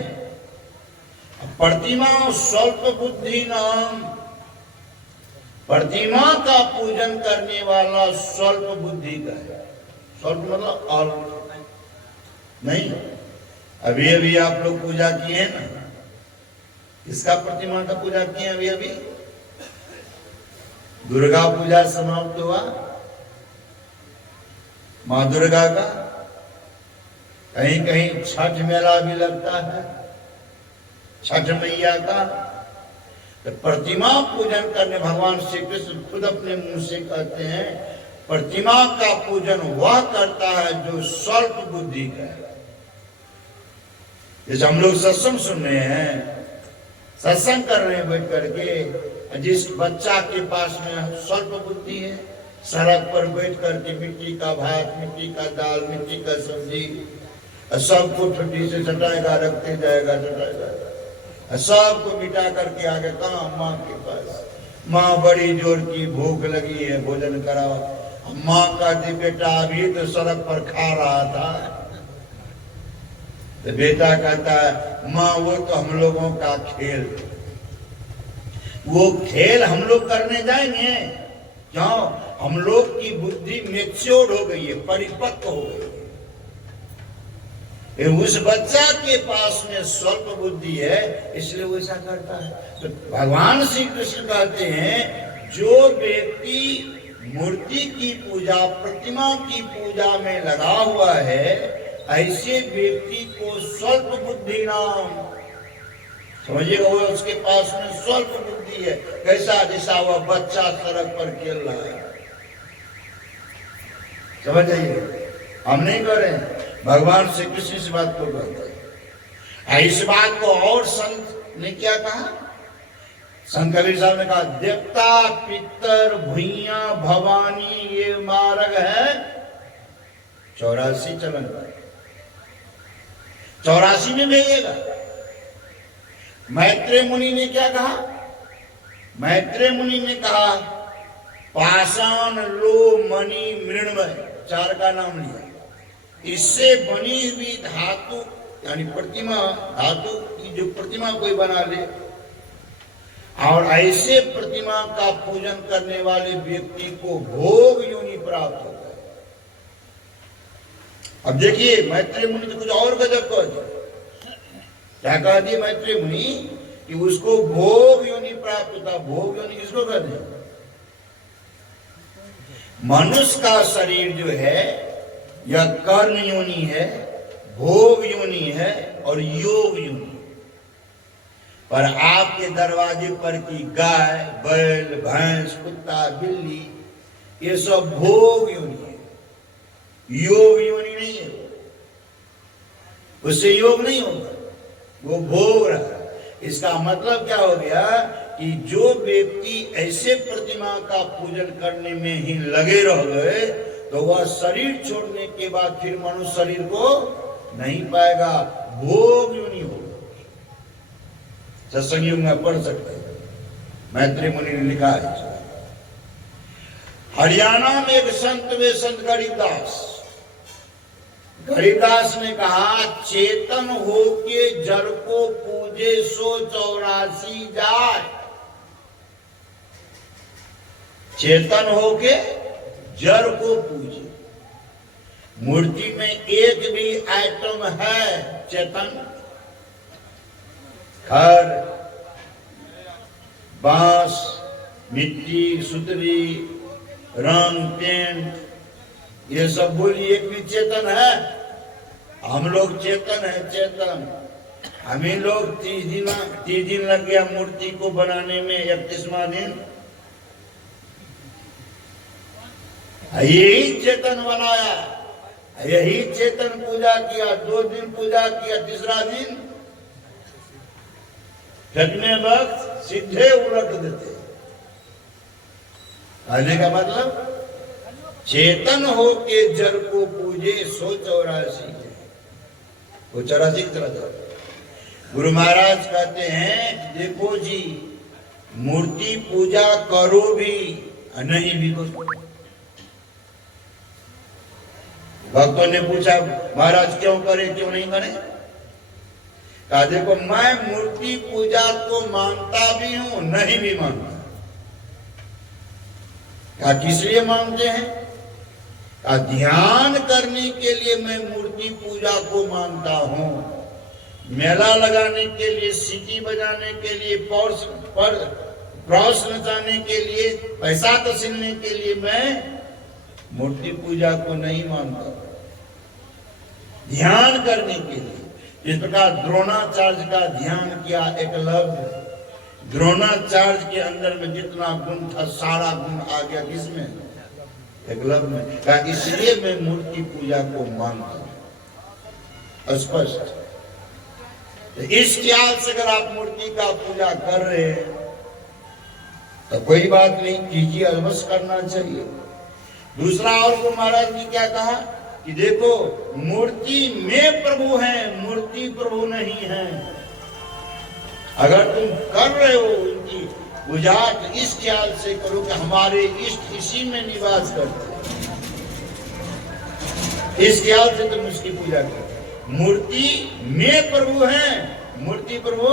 प्रतिमा स्वल्प बुद्धि नाम, प्रतिमा का पूजन करने वाला स्वल्प बुद्धि का है। स्वल्प मतलब अल्प नहीं। अभी अभी आप लोग पूजा किए हैं ना, इसका प्रतिमा का पूजा किए अभी अभी। दुर्गा पूजा समाप्त हुआ, मां दुर्गा का। कहीं कहीं छठ मेला भी लगता है, छठ मैया का। तो प्रतिमा पूजन करने, भगवान श्री कृष्ण खुद अपने मुंह से कहते हैं, प्रतिमा का पूजन वह करता है जो स्वल्प बुद्धि का है। जैसे हम लोग सत्संग सुन रहे हैं, सत्संग कर रहे हैं बैठ करके, जिस बच्चा के पास में स्वल्प बुद्धि है, सड़क पर बैठ करके मिट्टी का भात, मिट्टी का दाल, मिट्टी का सब्जी, सबको ठंडी से चटाएगा, रखते जाएगा, चटाएगा, सबको मिटा करके आगे कहाँ? माँ के पास। माँ बड़ी जोर की भूख लगी है, भोजन कराओ। माँ का बेटा अभी तो सड़क पर खा रहा था। तो बेटा कहता है, माँ वो तो हम लोगों का खेल, वो खेल हम लोग करने जाएंगे क्यों? हम लोग की बुद्धि मैच्योर्ड हो गई है, परिपक्व हो गई है। उस बच्चा के पास में स्वल्प बुद्धि है, इसलिए वो ऐसा करता है। तो भगवान श्री कृष्ण कहते हैं, जो व्यक्ति मूर्ति की पूजा, प्रतिमा की पूजा में लगा हुआ है, ऐसे व्यक्ति को स्वल्प बुद्धि नाम, समझिएगा, वो उसके पास में स्वल्प बुद्धि है। कैसा? जैसा वह बच्चा सड़क पर खेल रहा है। समझ जाइए, हम नहीं कर रहे हैं, भगवान श्री कृष्ण इस बात को कहते हैं। इस बात को और संत ने क्या कहा? संत कबीर साहब ने कहा, देवता पितर भुइया भवानी ये मार्ग है 84 चलन का, 84 में भेजेगा। मैत्रेय मुनि ने क्या कहा? मैत्रेय मुनि ने कहा, पाषाण लो मणि मृण्मय, 4 का नाम लिया। इससे बनी हुई धातु यानी प्रतिमा, धातु की जो प्रतिमा कोई बना ले, और ऐसे प्रतिमा का पूजन करने वाले व्यक्ति को भोग योनि प्राप्त होता है। अब देखिए, मैत्रेय मुनि तो कुछ और गजब कह दिया। क्या कह दिए मैत्रेय मुनि? कि उसको भोग योनि प्राप्त होता। भोग योनि किसको कहते हैं? मनुष्य का शरीर जो है यह कर्म योनि है, भोग योनि है और योग योनि। पर आपके दरवाजे पर की गाय, बैल, भैंस, कुत्ता, बिल्ली, ये सब भोग योनि है, योग योनि नहीं है। उससे योग नहीं होगा, वो भोग रहा है। इसका मतलब क्या हो गया कि जो व्यक्ति ऐसे प्रतिमा का पूजन करने में ही लगे रह गए, तो वह शरीर छोड़ने के बाद फिर मनुष्य शरीर को नहीं पाएगा, भोग योनि होगा। सत्संग युग में पढ़ सकते हैं, मैत्रेय मुनि ने लिखा है। हरियाणा में एक संत, वे संत गरीबदास, गरीबदास ने कहा, चेतन होके जड़ को पूजे सो 84 जाए। चेतन होके जड़ को पूजे। मूर्ति में एक भी आइटम है चेतन? घर, बांस, मिट्टी, सुतरी, रंग, पेंट, ये सब बोली एक भी चेतन है? हम लोग चेतन है, चेतन। हम ही लोग 30 दिन लग गया मूर्ति को बनाने में, 31वां दिन यही चेतन बनाया, यही चेतन पूजा किया। 2 दिन पूजा किया, तीसरा दिन फेंकने वक्त सीधे उलट देते। कहने का मतलब चेतन हो के जड़ को पूजे, सो 84 वो 84 तरह। गुरु महाराज कहते हैं देखो जी, मूर्ति पूजा करो भी नहीं भी करो। भक्तों ने पूछा महाराज क्यों करे क्यों नहीं करे? कहा देखो मैं मूर्ति पूजा को मानता भी हूं नहीं भी मानता। कहा किस लिए मानते हैं? कहा ध्यान करने के लिए मैं मूर्ति पूजा को मानता हूं। मेला लगाने के लिए, सीटी बजाने के लिए, क्रॉस नचाने के लिए, पैसा तसीलने के लिए मैं मूर्ति पूजा को नहीं मानता। ध्यान करने के लिए, जिस प्रकार द्रोणाचार्य का ध्यान किया एकलव्य, द्रोणाचार्य के अंदर में जितना गुण था सारा गुण आ गया किसमें? एकलव्य में। कहा इसलिए मैं मूर्ति पूजा को मानता हूं। स्पष्ट। इस ख्याल से अगर आप मूर्ति का पूजा कर रहे हैं तो कोई बात नहीं, कीजिए, अवश्य करना चाहिए। दूसरा और को महाराज ने क्या कहा कि देखो मूर्ति में प्रभु है, मूर्ति प्रभु नहीं है। अगर तुम कर रहे हो उनकी पूजा तो इस ख्याल से करो कि हमारे इष्ट इसी में निवास करते हैं, इस ख्याल से तुम उसकी पूजा करो। मूर्ति में प्रभु है, मूर्ति प्रभु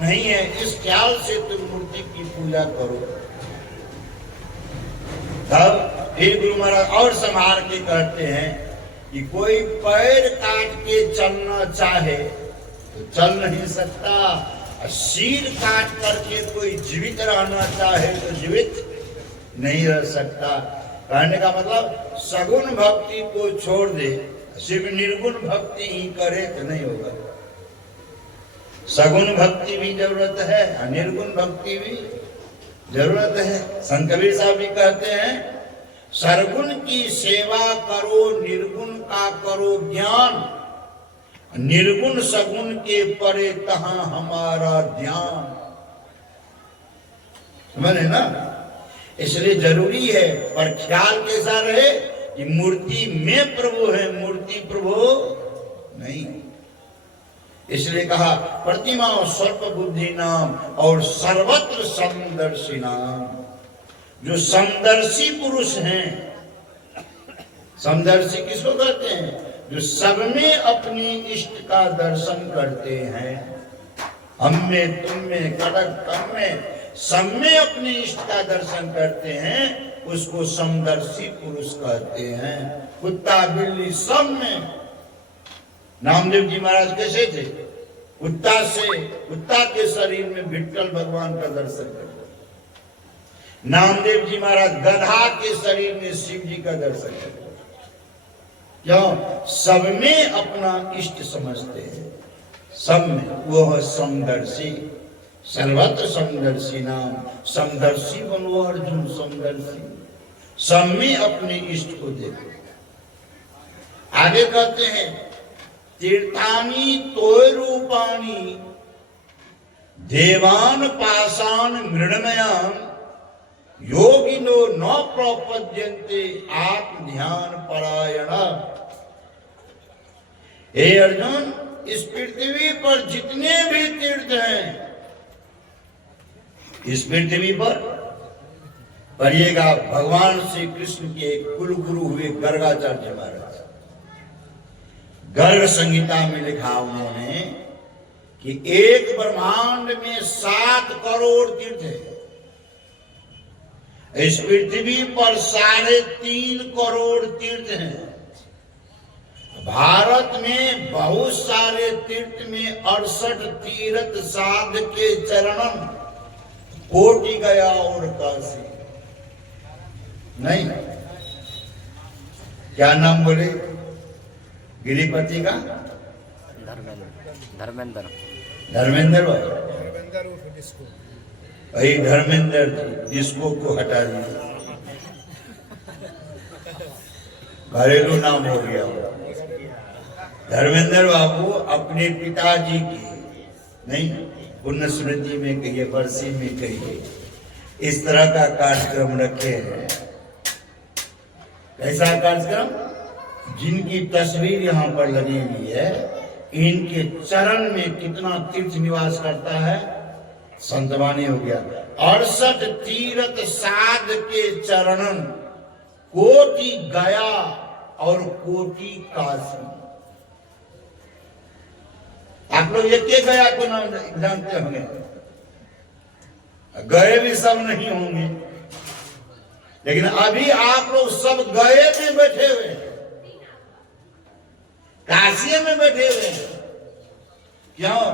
नहीं है, इस ख्याल से तुम मूर्ति की पूजा करो। तब फिर गुरु महाराज और संभाल के कहते हैं कि कोई पैर काट के चलना चाहे तो चल नहीं सकता, सिर काट करके कोई जीवित रहना चाहे तो जीवित नहीं रह सकता। कहने का मतलब सगुण भक्ति को छोड़ दे, सिर्फ निर्गुण भक्ति ही करे तो नहीं होगा। सगुण भक्ति भी जरूरत है, निर्गुण भक्ति भी जरूरत है। संत कबीर साहब भी कहते हैं सरगुण की सेवा करो, निर्गुण का करो ज्ञान, निर्गुण सगुण के परे तहां हमारा ध्यान। समझे ना? इसलिए जरूरी है, पर ख्याल कैसा रहे कि मूर्ति में प्रभु है, मूर्ति प्रभु नहीं। इसलिए कहा प्रतिमा सर्प बुद्धि नाम और सर्वत्र समदर्शी नाम। जो समदर्शी पुरुष हैं, समदर्शी किसको कहते हैं? जो सब में अपनी इष्ट का दर्शन करते हैं। हम में, तुम में, कड़क कम में, सब में अपने इष्ट का दर्शन करते हैं, उसको समदर्शी पुरुष कहते हैं। कुत्ता बिल्ली सब में। नामदेव जी महाराज कैसे थे? कुत्ता के शरीर में विट्ठल भगवान का दर्शन करते। नामदेव जी महाराज गधा के शरीर में शिव जी का दर्शन करते। क्यों? सब में अपना इष्ट समझते हैं, सब में। वो है समदर्शी, सर्वत्र समदर्शी नाम। समदर्शी बनो अर्जुन, समदर्शी। सब में अपने इष्ट को देखो। आगे कहते हैं तीर्थानी तोय रूपानी देवान पाषाण मृण्मयान योगिनो न प्रपद्यन्ते आत्म ध्यान परायण। हे अर्जुन, इस पृथ्वी पर जितने भी तीर्थ हैं, इस पृथ्वी पर पढ़िएगा भगवान श्री कृष्ण के कुल गुरु हुए गर्गाचार्य महाराज। गर्ग संहिता में लिखा उन्होंने कि एक ब्रह्मांड में 7 करोड़ तीर्थ है। इस पृथ्वी पर 3.5 करोड़ तीर्थ हैं। भारत में बहुत सारे तीर्थ में 68 तीर्थ साध के चरणम, कोटि गया और काशी। नहीं, क्या नाम बोले गिरिपति का? धर्मेंद्र भाई, वही धर्मेंद्र जिसको को हटा दिया, घरेलू नाम हो गया। धर्मेंद्र बाबू अपने पिताजी की नहीं पुण्य स्मृति में कहिए, बरसी में कहिए, इस तरह का कार्यक्रम रखे हैं। कैसा कार्यक्रम? जिनकी तस्वीर यहाँ पर लगी हुई है, इनके चरण में कितना तीर्थ निवास करता है, संतवानी हो गया। 68 तीर्थ साध के चरणन, कोटि गया और कोटि काशी। आप लोग ये के गया को नाम जानते होंगे, गए भी सब नहीं होंगे, लेकिन अभी आप लोग सब गए में बैठे हुए हैं, काशी में बैठे हुए हैं। क्यों?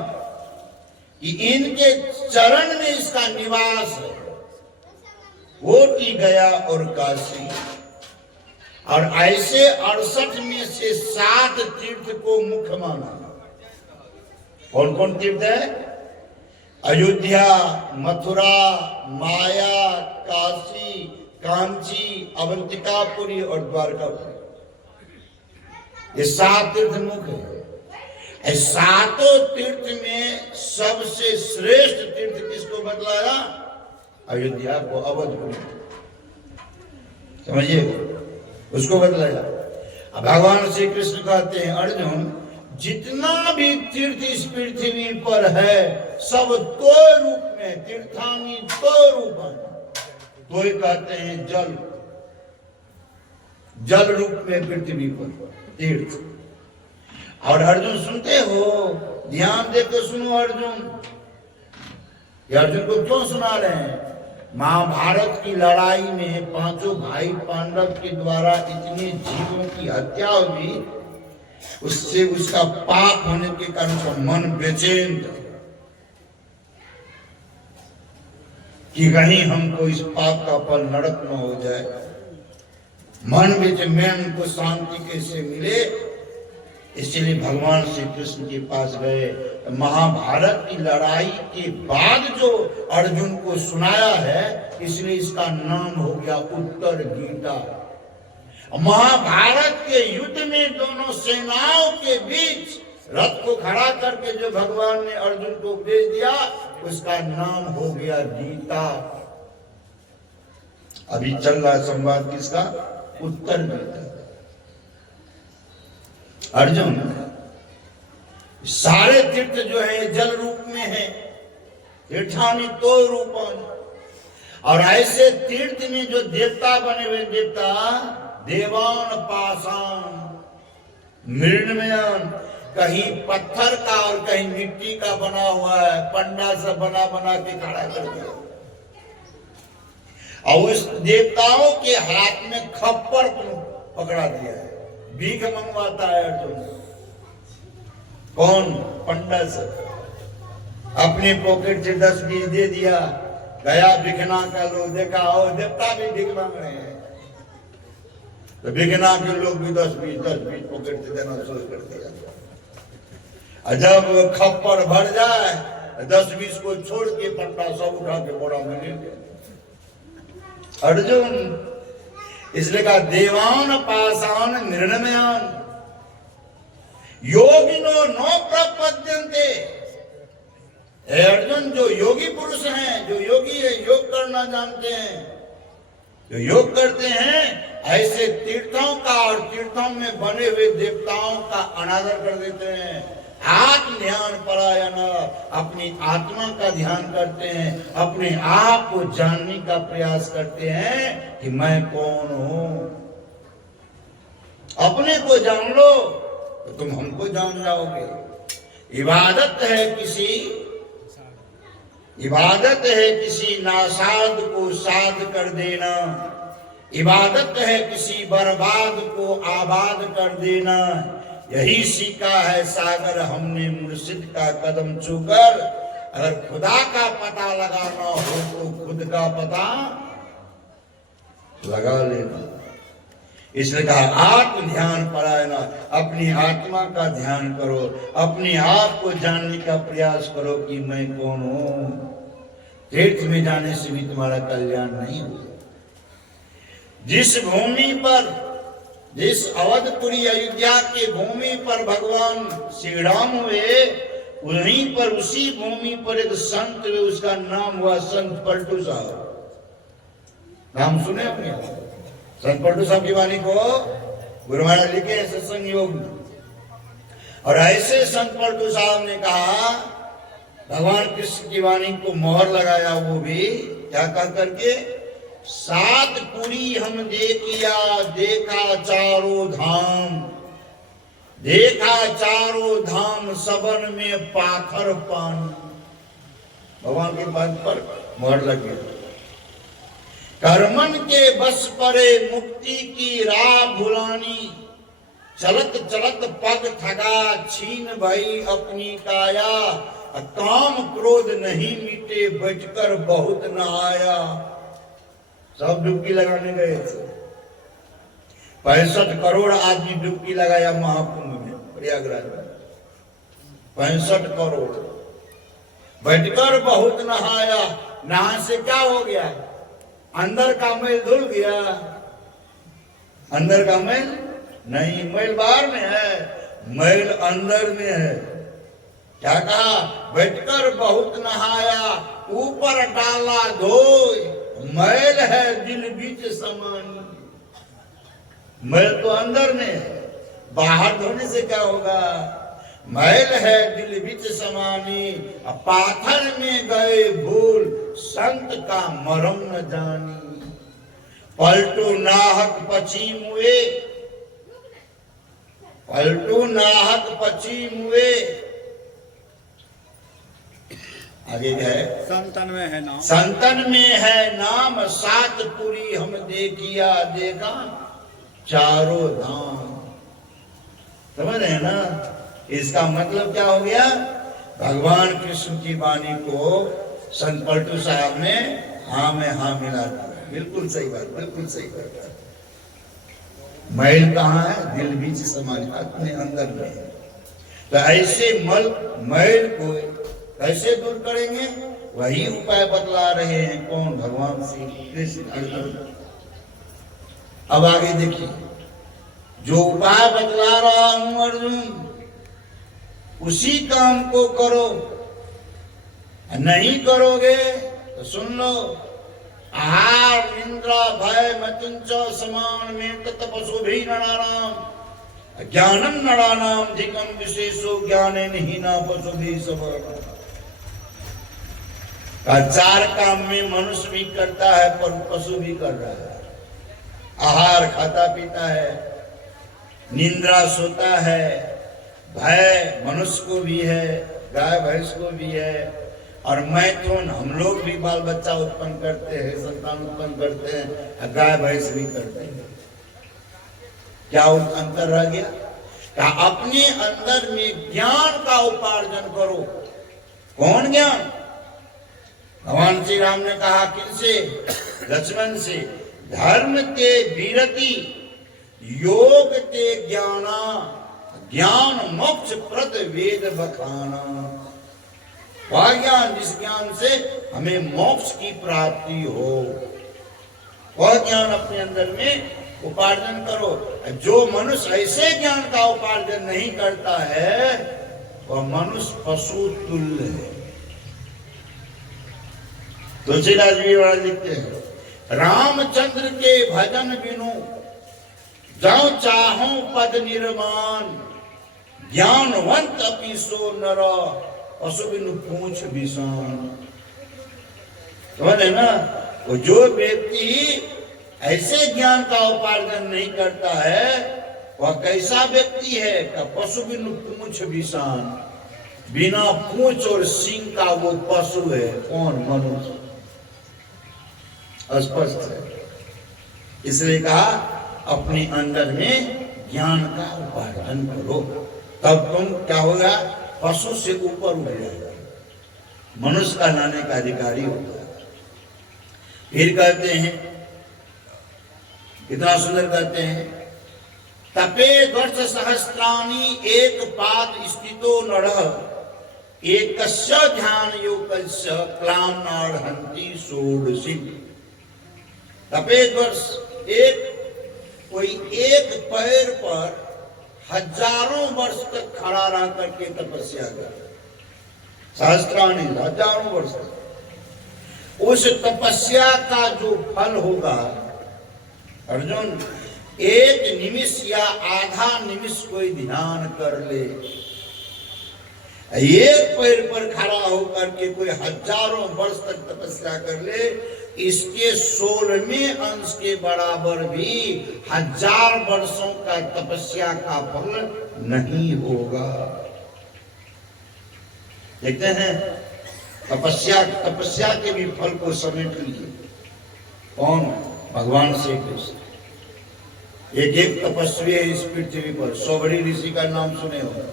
कि इनके चरण में इसका निवास है। कोटि गया और काशी। और ऐसे 68 में से 7 तीर्थ को मुख्य माना। कौन कौन तीर्थ है? अयोध्या, मथुरा, माया, काशी, कांची, अवंतिकापुरी और द्वारकापुरी। ये 7 तीर्थ मुख्य है। इस 7 तीर्थ में सबसे श्रेष्ठ तीर्थ किसको बतलाया? अयोध्या को, अवधपुरी, समझिए, उसको बतलाया। अब भगवान श्री कृष्ण कहते हैं, अर्जुन जितना भी तीर्थ इस पृथ्वी पर है सब तो रूप में, तीर्थानी तो रूपन, तो कहते हैं जल, जल रूप में पृथ्वी पर तीर्थ। और अर्जुन सुनते हो, ध्यान देकर सुनो अर्जुन। ये अर्जुन को क्यों सुना रहे हैं? महाभारत की लड़ाई में 5 भाई पांडव के द्वारा इतने जीवों की हत्या हुई, उससे उसका पाप होने के कारण उसका मन बेचैन था कि कहीं हमको इस पाप का फल नरक न हो जाए। मन बेचैन को शांति कैसे मिले, इसलिए भगवान श्री कृष्ण के पास गए। महाभारत की लड़ाई के बाद जो अर्जुन को सुनाया है, इसलिए इसका नाम हो गया उत्तर गीता। महाभारत के युद्ध में दोनों सेनाओं के बीच रथ को खड़ा करके जो भगवान ने अर्जुन को भेज दिया, उसका नाम हो गया गीता। अभी चल रहा संवाद किसका? उत्तर गीता। अर्जुन, सारे तीर्थ जो है जल रूप में है, तीर्थानी तो रूपन। और ऐसे तीर्थ में जो देवता बने हुए, देवता देवान पाषाण मृण्मयान, कहीं पत्थर का और कहीं मिट्टी का बना हुआ है, पंडा से बना बना के खड़ा कर दिया। और उस देवताओं के हाथ में खप्पर पकड़ा दिया है, भीख मंगवाता है अर्जुन। कौन? पंडा से अपने पॉकेट से 10-20 दे दिया, गया भिखना का लोग देखा, और देवता भी भीख मांग रहे हैं, तो भिखना के लोग भी 10-20 पॉकेट से देना शुरू कर दिया। और जब खप्पर भर जाए, 10-20 को छोड़ के पंडा सब उठा के बोरा में ले गया। अर्जुन, इसलिए कहा देवान पाषाण निर्णमयान योगिनो न प्रपद्यन्ते। अर्जुन, जो योगी पुरुष हैं, जो योगी है, योग करना जानते हैं, जो योग करते हैं, ऐसे तीर्थों का और तीर्थों में बने हुए देवताओं का अनादर कर देते हैं। आत्म ध्यान परायण, अपनी आत्मा का ध्यान करते हैं, अपने आप को जानने का प्रयास करते हैं कि मैं कौन हूं। अपने को जान लो तो तुम हमको जान जाओगे। इबादत है किसी, इबादत है किसी नासाद को साध कर देना, इबादत है किसी बर्बाद को आबाद कर देना। यही सीखा है सागर हमने मुर्शिद का कदम छूकर। अगर खुदा का पता लगाना हो तो खुद का पता लगा लेना। इसने कहा आत्म ध्यान परायना, अपनी आत्मा का ध्यान करो, अपने आप को जानने का प्रयास करो कि मैं कौन हूं। तीर्थ में जाने से भी तुम्हारा कल्याण नहीं होगा। जिस भूमि पर, जिस अवधपुरी अयोध्या के भूमि पर भगवान श्री राम हुए, वहीं पर उसी भूमि पर एक संत हुए, उसका नाम हुआ संत पलटू साहब। नाम सुने आपने? संत पलटू साहब की वाणी को गुरु महाराज लिखे हैं सत्संग योग में। और ऐसे संत पलटू साहब ने कहा, भगवान कृष्ण की वाणी को मोहर लगाया, वो भी क्या कर करके, सात पुरी हम देखिया, देखा चारों धाम, देखा चारों धाम, सबन में पाथर पानी। भगवान के पद पर मोहर लग गई। कर्मन के बस परे मुक्ति की राह भुलानी, चलत चलत पग थका छीन भई अपनी काया। काम क्रोध नहीं मिटे बचकर बहुत नहाया। सब डुबकी लगाने गए थे। 65 करोड़ आदमी डुबकी लगाया महाकुंभ में, प्रयागराज में। 65 करोड़ बैठकर बहुत नहाया। नहा से क्या हो गया? अंदर का मैल धुल गया। अंदर का मैल नहीं, मैल बाहर में है, मैल अंदर में है। क्या कहा? बैठकर बहुत नहाया, ऊपर डाला धोए, मैल है दिल बीच समानी। मैल तो अंदर में है, बाहर धोने से क्या होगा? मैल है दिल बीच समानी, पाथर में गए भूल, संत का मरम न जानी। पलटू नाहक पची मुए, पलटू नाहक पची मुए। आगे क्या है? संतन में है नाम, संतन में है नाम, सात पुरी हम देखिया, देखा चारों धाम। समझ रहे हैं ना? इसका मतलब क्या हो गया? भगवान कृष्ण की वाणी को संत पलटू साहब ने हाँ में हाँ मिला दिया। बिल्कुल सही बात, बिल्कुल सही बात। मैल कहाँ है? दिल बीच समाज, अपने अंदर में। तो ऐसे मैल को कैसे दूर करेंगे? वही उपाय बतला रहे हैं। कौन? भगवान श्री कृष्ण अर्जुन। अब आगे देखिए, जो उपाय बतला रहा हूं अर्जुन, उसी काम को करो। नहीं करोगे तो सुन लो, आहार निंद्रा भय मृत्युंच समान में तत्पशु भी नराणाम, ज्ञानम नराणाम धिकम विशेषो ज्ञाने नहीं ना पशु भी सब। चार काम में मनुष्य भी करता है, पर पशु भी कर रहा है। आहार खाता पीता है, निंद्रा सोता है, भय मनुष्य को भी है, गाय भैंस को भी है, और मैथुन हम लोग भी बाल बच्चा उत्पन्न करते हैं, संतान उत्पन्न करते हैं, गाय भैंस भी करते हैं। क्या अंतर रह गया? क्या अपने अंदर में ज्ञान का उपार्जन करो। कौन ज्ञान? भगवान श्री राम ने कहा किनसे? लक्ष्मण से, धर्म के विरति योग ते ज्ञाना, ज्ञान मोक्ष प्रद वेद बखाना। वह ज्ञान जिस ज्ञान से हमें मोक्ष की प्राप्ति हो, वह ज्ञान अपने अंदर में उपार्जन करो। जो मनुष्य ऐसे ज्ञान का उपार्जन नहीं करता है, वह मनुष्य पशु तुल्य है। तुलसीदास जी महाराज लिखते हैं, रामचंद्र के भजन बिनु जाओ चाहो पद निर्माण, ज्ञानवंत अपि सो नर, पशु बिनु पूछ विषाण। समझ है ना? वो जो व्यक्ति ऐसे ज्ञान का उपार्जन नहीं करता है, वह कैसा व्यक्ति है? का पशु बिनु पूछ विषाण। बिना पूंछ और सींग का वो पशु है, कौन? मनुष्य। स्पष्ट है। इसलिए कहा अपने अंदर में ज्ञान का उपार्जन करो, तब तुम क्या होगा? पशु से ऊपर उठ जाएगा, मनुष्य का लाने का अधिकारी होगा। फिर कहते हैं, कितना सुंदर कहते हैं, तपे वर्ष सहस्त्राणी एक पाद स्थितो नरः एकस्य ध्यान योगस्य क्लामनार्हन्ति षोडशी। तपे वर्ष, कोई एक पैर पर हजारों वर्ष तक खड़ा रह करके तपस्या कर, सहस्त्राणी हजारों वर्ष तक, उस तपस्या का जो फल होगा अर्जुन, एक निमिष या आधा निमिष कोई ध्यान कर ले, एक पैर पर खड़ा होकर के कोई हजारों वर्ष तक तपस्या कर ले, इसके 16वें अंश के बराबर भी 1000 वर्षों का तपस्या का फल नहीं होगा। देखते हैं, तपस्या के भी फल को समेट लिए कौन? भगवान श्री कृष्ण। एक तपस्वी है इस पृथ्वी पर, सौभरी ऋषि का नाम सुने हो।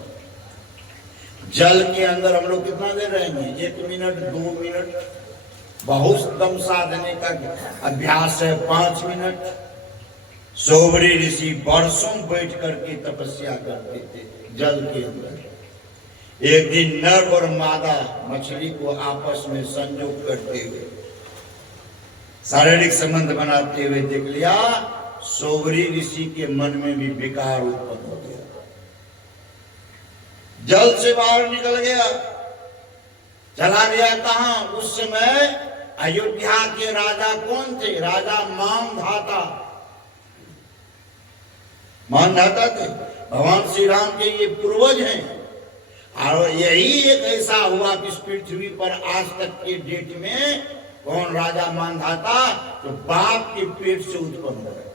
जल के अंदर हम लोग कितना देर रहेंगे? 1 मिनट 2 मिनट, बहुत दम साधने का अभ्यास है 5 मिनट। सौभरी ऋषि वर्षों बैठ करके तपस्या करते थे जल के अंदर। एक दिन नर और मादा मछली को आपस में संयोग करते हुए, शारीरिक संबंध बनाते हुए देख लिया, सौभरी ऋषि के मन में भी विकार उत्पन्न हो गया, जल से बाहर निकल गया, चला गया कहां? उस समय अयोध्या के राजा कौन थे? राजा मानधाता। मानधाता थे, भगवान श्री राम के ये पूर्वज हैं। और यही एक ऐसा हुआ कि इस पृथ्वी पर आज तक के डेट में कौन राजा मानधाता? तो बाप के पेट से उत्पन्न हो गए।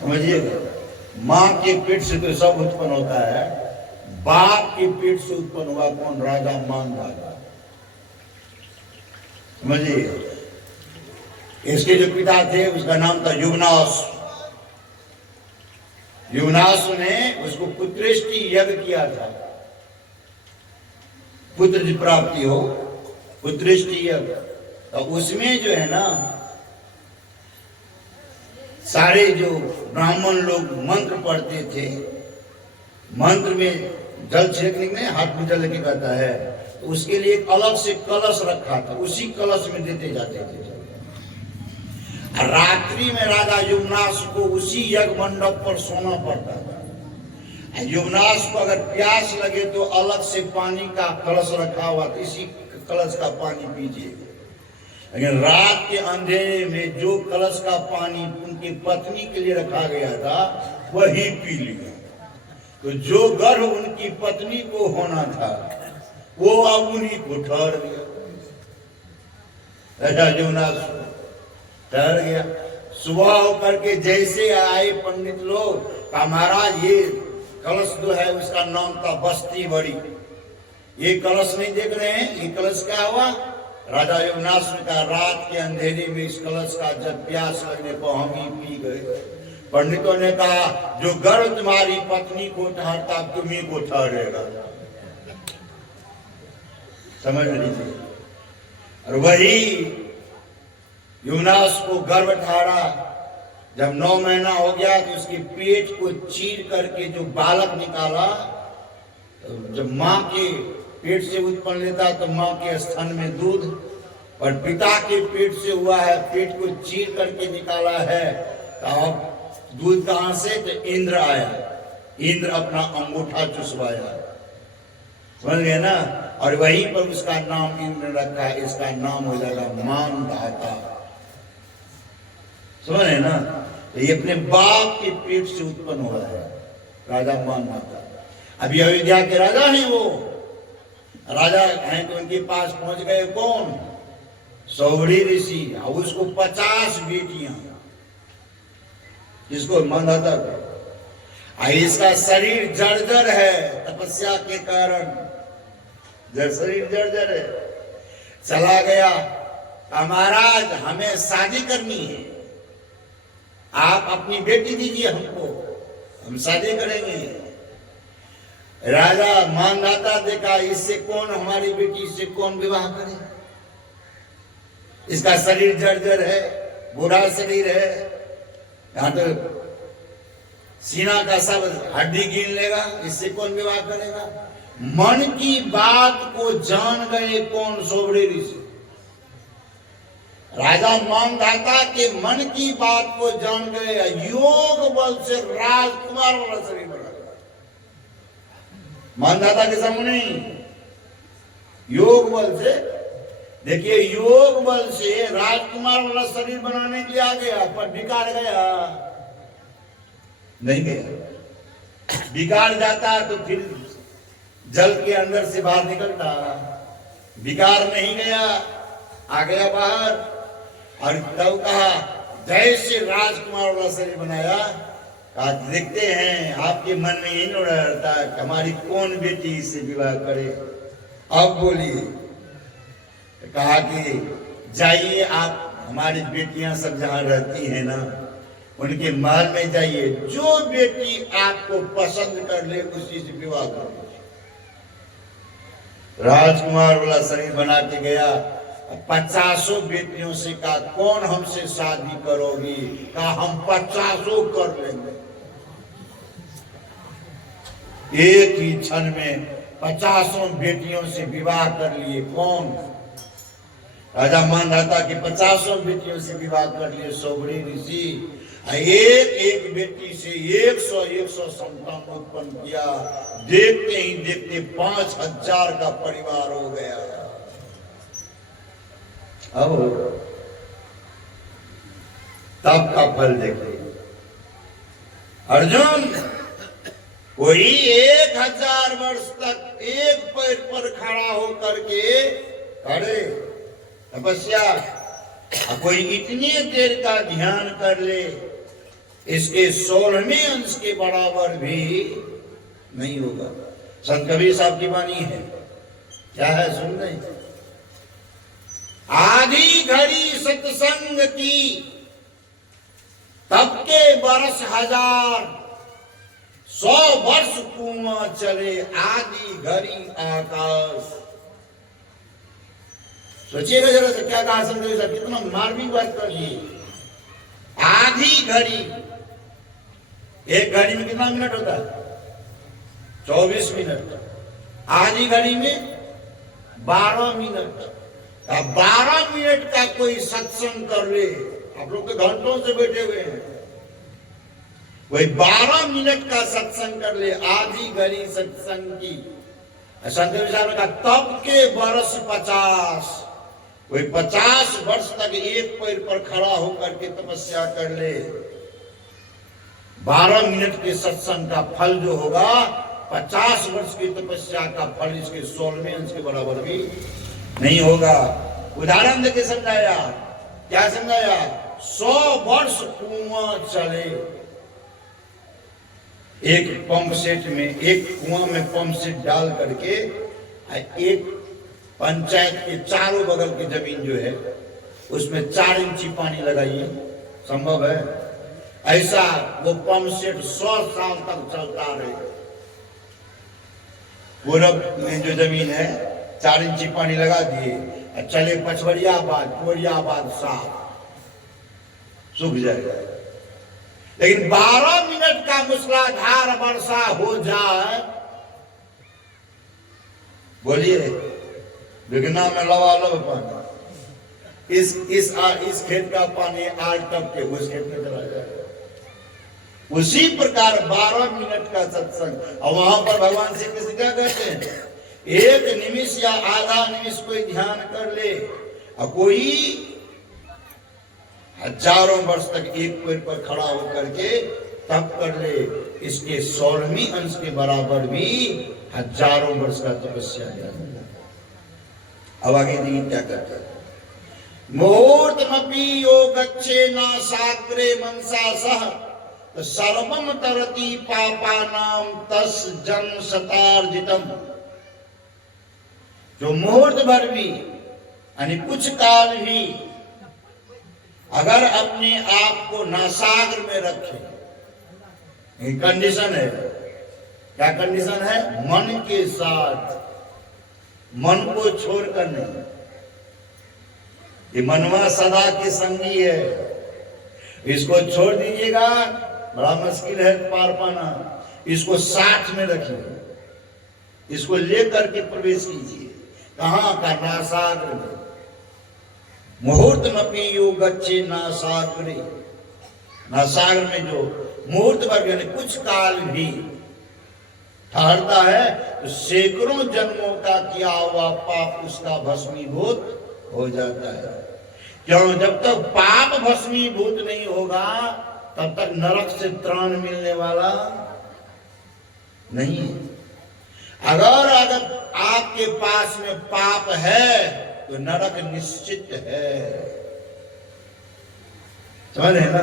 समझिएगा, मां के पेट से तो सब उत्पन्न होता है, बाप के पेट से उत्पन्न हुआ कौन? राजा मानधाता। समझिए, इसके जो पिता थे उसका नाम था युवनाश। युवनाश ने उसको पुत्रेष्टि यज्ञ किया था, पुत्र की प्राप्ति हो, पुत्रेष्टि यज्ञ। तो उसमें जो है ना, सारे जो ब्राह्मण लोग मंत्र पढ़ते थे, मंत्र में जल छिड़कने में हाथ में जल लेके कहता है, तो उसके लिए एक अलग से कलश रखा था, उसी कलश में देते जाते थे। रात्रि में राजा युवनाश को उसी यज्ञ मंडप पर सोना पड़ता था। युवनाश को अगर प्यास लगे तो अलग से पानी का कलश रखा हुआ, तो इसी कलश का पानी पीजिए। लेकिन रात के अंधेरे में जो कलश का पानी उनकी पत्नी के लिए रखा गया था वही पी लिया। तो जो गर्भ उनकी पत्नी को होना था वो अब उन्हीं को ठहर गया। राजा युवनाश ठहर गया। सुबह होकर के जैसे आए पंडित लोग, कहा महाराज ये कलश जो है उसका नाम था बस्ती बड़ी, ये कलश नहीं देख रहे हैं, ये कलश क्या हुआ? राजा युवनाश ने कहा रात के अंधेरे में इस कलश का जब प्यास लगने को हम ही पी गए। पंडितों ने कहा जो गर्भ तुम्हारी पत्नी को ठहरता तुम्ही को ठहरेगा। समझ लीजिए। और वही युवनाश को गर्भ ठहरा, जब 9 महीना हो गया तो उसके पेट को चीर करके जो बालक निकाला, जब माँ के पेट से उत्पन्न लेता तो माँ के स्तन में दूध, और पिता के पेट से हुआ है, पेट को चीर करके निकाला है, तो अब दूध कहां से? तो इंद्र आया, इंद्र अपना अंगूठा चुसवाया। समझ गए ना? और वहीं पर उसका नाम इंद्र रखा है, इसका नाम हो जाएगा मानधाता। समझ ना? तो ये अपने बाप के पेट से उत्पन्न हुआ है राजा मानधाता। अभी अयोध्या के राजा हैं, वो राजा हैं, तो उनके पास पहुंच गए कौन? सौभरी ऋषि, और उसको 50 बेटियां, जिसको मानधाता इसका शरीर जर्जर है तपस्या के कारण, शरीर जर्जर है। चला गया, महाराज हमें शादी करनी है, आप अपनी बेटी दीजिए हमको, हम शादी करेंगे। राजा मानदाता देखा, इससे कौन हमारी बेटी से कौन विवाह करे, इसका शरीर जर्जर है, बुरा शरीर है, यहां तो सीना का सब हड्डी गिन लेगा, इससे कौन विवाह करेगा। मन की बात को जान गए कौन, सोबड़े ऋषि। राजा मानधाता के मन की बात को जान गए, योग बल से राजकुमार वाला शरीर बना। मानधाता के सामने योग बल से, देखिए योग बल से राजकुमार वाला शरीर बनाने के लिए आ गया, पर बिगाड़ गया नहीं गया। बिगाड़ जाता तो फिर जल के अंदर से बाहर निकलता, बिगाड़ नहीं गया, आ गया बाहर। और तब कहा, जैसे राजकुमार वाला शरीर बनाया, कहा देखते हैं आपके मन में ये नहीं रहता हमारी कौन बेटी से विवाह करे, अब बोलिए। कहा कि जाइए आप, हमारी बेटियां सब जहां रहती हैं ना, उनके महल में जाइए, जो बेटी आपको पसंद कर ले उसी से विवाह कर लीजिए। राजकुमार वाला शरीर बना के गया, 50 बेटियों से कहा कौन हमसे शादी करोगी, कहा हम 50 कर लेंगे। एक ही क्षण में 50 बेटियों से विवाह कर लिए। कौन? राजा मानधाता की 50 बेटियों से विवाह कर लिए सोबरी ऋषि। एक एक बेटी से 100 संतान उत्पन्न किया। देखते ही देखते 5000 का परिवार हो गया। अब तब का फल देखिए अर्जुन, कोई 1000 वर्ष तक एक पैर पर खड़ा होकर के करे तपस्या, कोई इतनी देर का ध्यान कर ले, इसके 16वें अंश के बराबर भी नहीं होगा। संत कबीर साहब की वाणी है, क्या है सुन रहे? आधी घड़ी सत्संग की, तब के बरस 1000, 100 वर्ष कुआं चले, आधी घड़ी आकाश। सोचिएगा जरा से, क्या कहा संत कबीर साहब, कितना मार्मिक बात कर दी। आधी घड़ी, एक घड़ी में कितना मिनट होता है? 24 मिनट। आधी घड़ी में 12 मिनट। 12 मिनट का कोई सत्संग कर ले, आप लोग तो घंटों से बैठे हुए हैं, कोई 12 मिनट का सत्संग कर ले, आधी घड़ी सत्संग की। संत कबीर साहब ने कहा तब के बरस 50, कोई 50 वर्ष तक एक पैर पर खड़ा होकर के तपस्या कर ले, 12 मिनट के सत्संग का फल जो होगा, 50 वर्ष की तपस्या का फल इसके 16वें अंश के बराबर भी नहीं होगा। उदाहरण देके समझाया, क्या समझाया? 100 वर्ष कुआं चले, एक पंप सेट में, एक कुआं में पंप सेट डाल करके, एक पंचायत के चारों बगल की जमीन जो है उसमें 4 इंची पानी लगाइए, संभव है? ऐसा वो पंप सेट 100 साल तक चलता रहे। पूरब में जो जमीन है 4 इंची पानी लगा दिए, चले पचवरियाबाद, कोरियाबाद साफ, सूख जाएगा। लेकिन 12 मिनट का मूसलाधार वर्षा हो जाए, बोलिए, विघ्ना में लबालब पानी, इस खेत का पानी आज तक के उस खेत में चला जाएगा। उसी प्रकार 12 मिनट का सत्संग। और वहां पर भगवान श्री कृष्ण क्या कहते हैं? एक निमिष या आधा निमिष कोई ध्यान कर ले, और कोई हजारों वर्ष तक एक पैर पर खड़ा होकर के तप कर ले, इसके 16वें अंश के बराबर भी हजारों वर्ष का तपस्या है। अब आगे देखिए क्या करता है। मुहूर्तमपि यो गच्छे न साग्रे मनसा सह तो सर्वम तरति पापानाम तस् जन्म शतार्जितम, जो मुहूर्त भर भी यानी कुछ काल भी अगर अपने आप को नासाग्र में रखे, ये कंडीशन है। क्या कंडीशन है? मन के साथ, मन को छोड़कर नहीं। ये मनवा सदा के संगी है, इसको छोड़ दीजिएगा बड़ा मुश्किल है पार पाना। इसको साथ में रखिए, इसको लेकर के प्रवेश कीजिए। कहाँ का? नासाग्र में। मुहूर्त मपी यो गच्छे नासाग्रे, नासाग्र में जो मुहूर्त भर यानी कुछ काल भी ठहरता है तो सैकड़ों जन्मों का किया हुआ पाप उसका भस्मीभूत हो जाता है। क्यों? जब तक पाप भस्मीभूत नहीं होगा तब तक नरक से त्राण मिलने वाला नहीं है। अगर आपके पास में पाप है तो नरक निश्चित है। समझ रहे ना?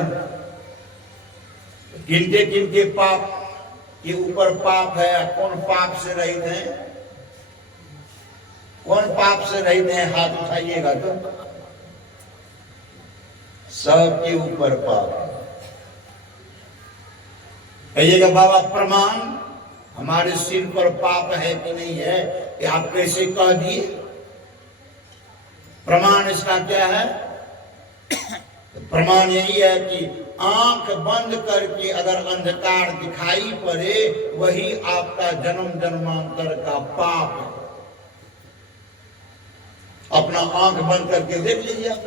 किनके किनके पाप के ऊपर पाप है? कौन पाप से रहित है? कौन पाप से रहित है? हाथ उठाइएगा तो सबके ऊपर पाप है। कहिएगा बाबा प्रमाण, हमारे सिर पर पाप है कि नहीं है? कि आप कैसे कह दिए? प्रमाण इसका क्या है? प्रमाण यही है कि आंख बंद करके अगर अंधकार दिखाई पड़े वही आपका जन्म जन्मांतर का पाप है। अपना आंख बंद करके देख लीजिए आप,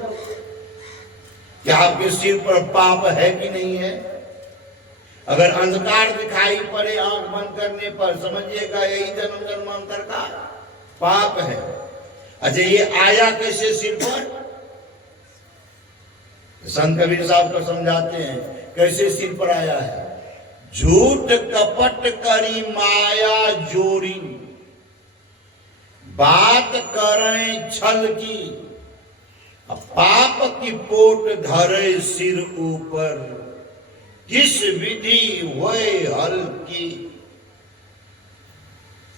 क्या आपके सिर पर पाप है कि नहीं है? अगर अंधकार दिखाई पड़े आंख बंद करने पर, समझिएगा यही जन्म जन्मांतर का पाप है। अच्छा, ये आया कैसे सिर पर? संत कबीर साहब को समझाते हैं कैसे सिर पर आया है। झूठ कपट करी माया जोरी, बात करें छल की, पाप की पोट धरे सिर ऊपर, किस विधि हुए हल की।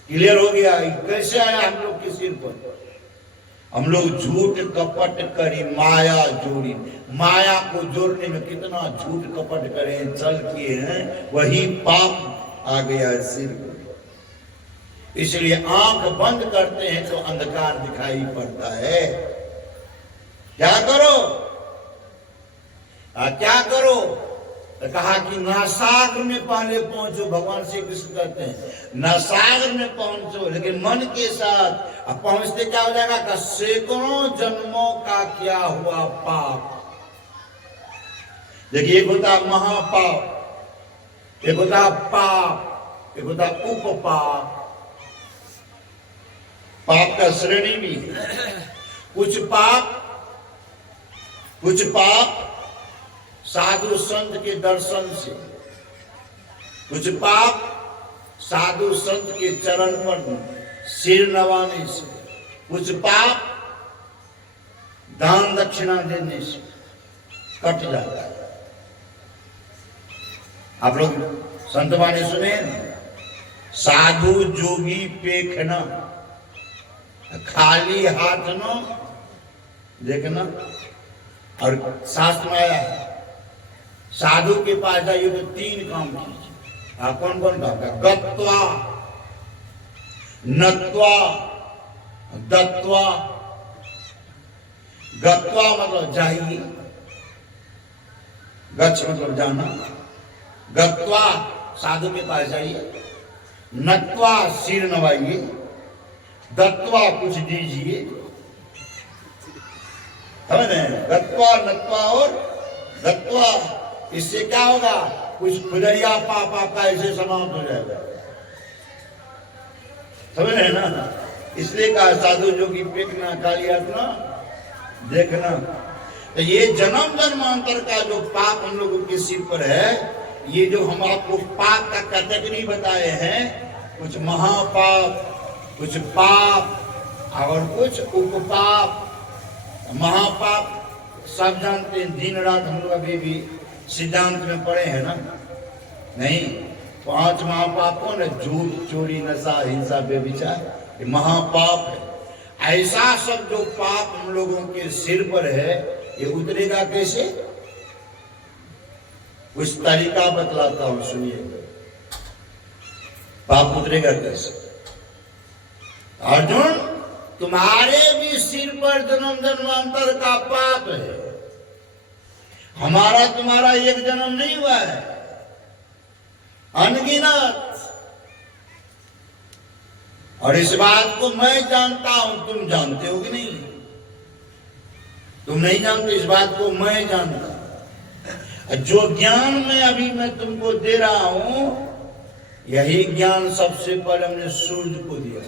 क्लियर हो गया? कैसे आया हम लोग के सिर पर? हम लोग झूठ कपट करी माया जोड़ी, माया को जोड़ने में कितना झूठ कपट करें, छल किए हैं, वही पाप आ गया सिर पर। इसलिए आंख बंद करते हैं तो अंधकार दिखाई पड़ता है। क्या करो? क्या करो? तो कहा कि नासाग्र में पहले पहुंचो। भगवान श्री कृष्ण कहते हैं नासाग्र में पहुंचो, लेकिन मन के साथ। अब पहुंचते क्या हो जाएगा? का सैकड़ों जन्मों का किया हुआ पाप। देखिए, एक होता महापाप, एक होता पाप, एक होता उपपाप। पाप का श्रेणी भी है। कुछ पाप साधु संत के दर्शन से, कुछ पाप साधु संत के चरण पर सिर नवाने से, कुछ पाप दान दक्षिणा देने से कट जाता है। आप लोग संत वाणी सुने, साधु जोगी पेखना, खाली हाथ न देखना। और शास्त्र में आया है साधु के पास जाइए तो 3 काम कीजिए। कौन कौन काम का? गत्वा, नत्वा, दत्वा। गत्वा मतलब जाइए, गच्छ मतलब जाना। गत्वा साधु के पास जाइए, नत्वा सिर नवाइए, दत्वा कुछ दीजिए। समझ रहे हैं? गत्वा, नत्वा और दत्वा। इससे क्या होगा? कुछ खुदरिया पाप आपका ऐसे समाप्त हो जाएगा। समझ रहे हैं ना? इसलिए कहा साधु जोगी पेखना, काली आत्मा देखना। तो ये जन्म जन्मांतर का जो पाप हम लोगों के सिर पर है, ये जो हम आपको पाप का कैटेगरी बताए हैं, कुछ महापाप, कुछ पाप और कुछ उपपाप। महापाप सब जानते हैं, दिन रात हम लोग अभी भी सिद्धांत में पढ़े हैं ना। नहीं, 5 महापापों ने झूठ, चोरी, नशा, हिंसा, व्यभिचार, ये महापाप है। ऐसा सब जो पाप हम लोगों के सिर पर है, ये उतरेगा कैसे? कुछ तरीका बतलाता हूं, सुनिए। पाप उतरेगा कैसे? अर्जुन, तुम्हारे भी सिर पर जन्म जन्मांतर का पाप है। हमारा तुम्हारा एक जन्म नहीं हुआ है, अनगिनत। और इस बात को मैं जानता हूं, तुम जानते हो कि नहीं? तुम नहीं जानते, इस बात को मैं जानता। जो ज्ञान मैं तुमको दे रहा हूं, यही ज्ञान सबसे पहले हमने सूर्य को दिया।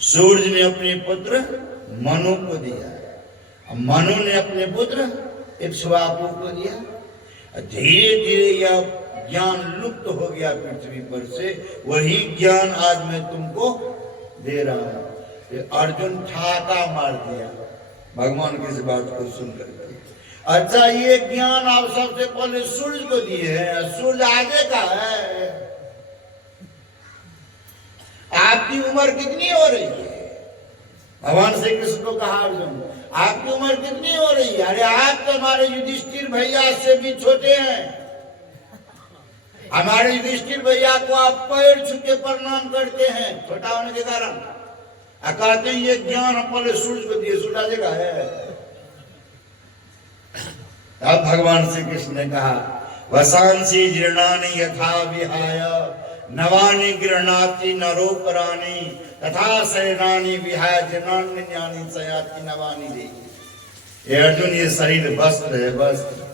सूर्य ने अपने पुत्र मनु को दिया, मनु ने अपने पुत्र इक्ष्वाकु को दिया। धीरे धीरे यह ज्ञान लुप्त हो गया पृथ्वी पर से, वही ज्ञान आज मैं तुमको दे रहा हूं। अर्जुन ठाका मार दिया भगवान की इस बात को सुनकर। अच्छा, ये ज्ञान आप सबसे पहले सूर्य को दिए हैं, सूर्य आगे का है। आपकी उम्र कितनी हो रही है? भगवान श्री कृष्ण को कहा अर्जुन, आपकी उम्र कितनी हो रही है? अरे आप तो हमारे युधिष्ठिर भैया से भी छोटे हैं। हमारे युधिष्ठिर भैया को आप पैर छू के प्रणाम करते हैं छोटा होने के कारण। कहते हैं ये ज्ञान हम पहले सूर्य को दिए, सूर्य आगे का है। तब भगवान श्री कृष्ण ने कहा, वसांसी जीर्णानि यथा विहाय नवानि गृह्णाति नरोपराणि तथा शरीराणि विहाय जीर्णान्यानि सयाति नवानि दे। ये अर्जुन, ये शरीर वस्त्र है, वस्त्र।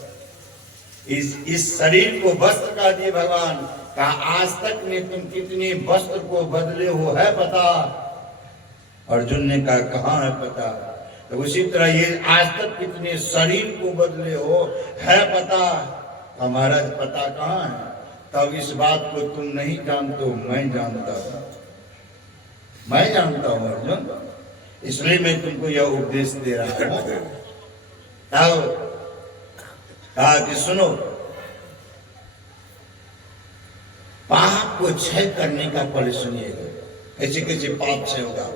इस शरीर को वस्त्र का दिए भगवान। कहा, आज तक में तुम कितने वस्त्र को बदले हो है पता? अर्जुन ने कहा, कहाँ है पता? तो उसी तरह ये आज तक कितने शरीर को बदले हो है पता? हमारा पता कहाँ है? तब इस बात को तुम नहीं जानते हो, मैं जानता हूं, मैं जानता हूं अर्जुन, इसलिए मैं तुमको यह उपदेश दे रहा हूं। तब कहा कि सुनो, पाप को क्षय करने का पहले सुनिएगा। कैसे कैसे पाप क्षय होगा?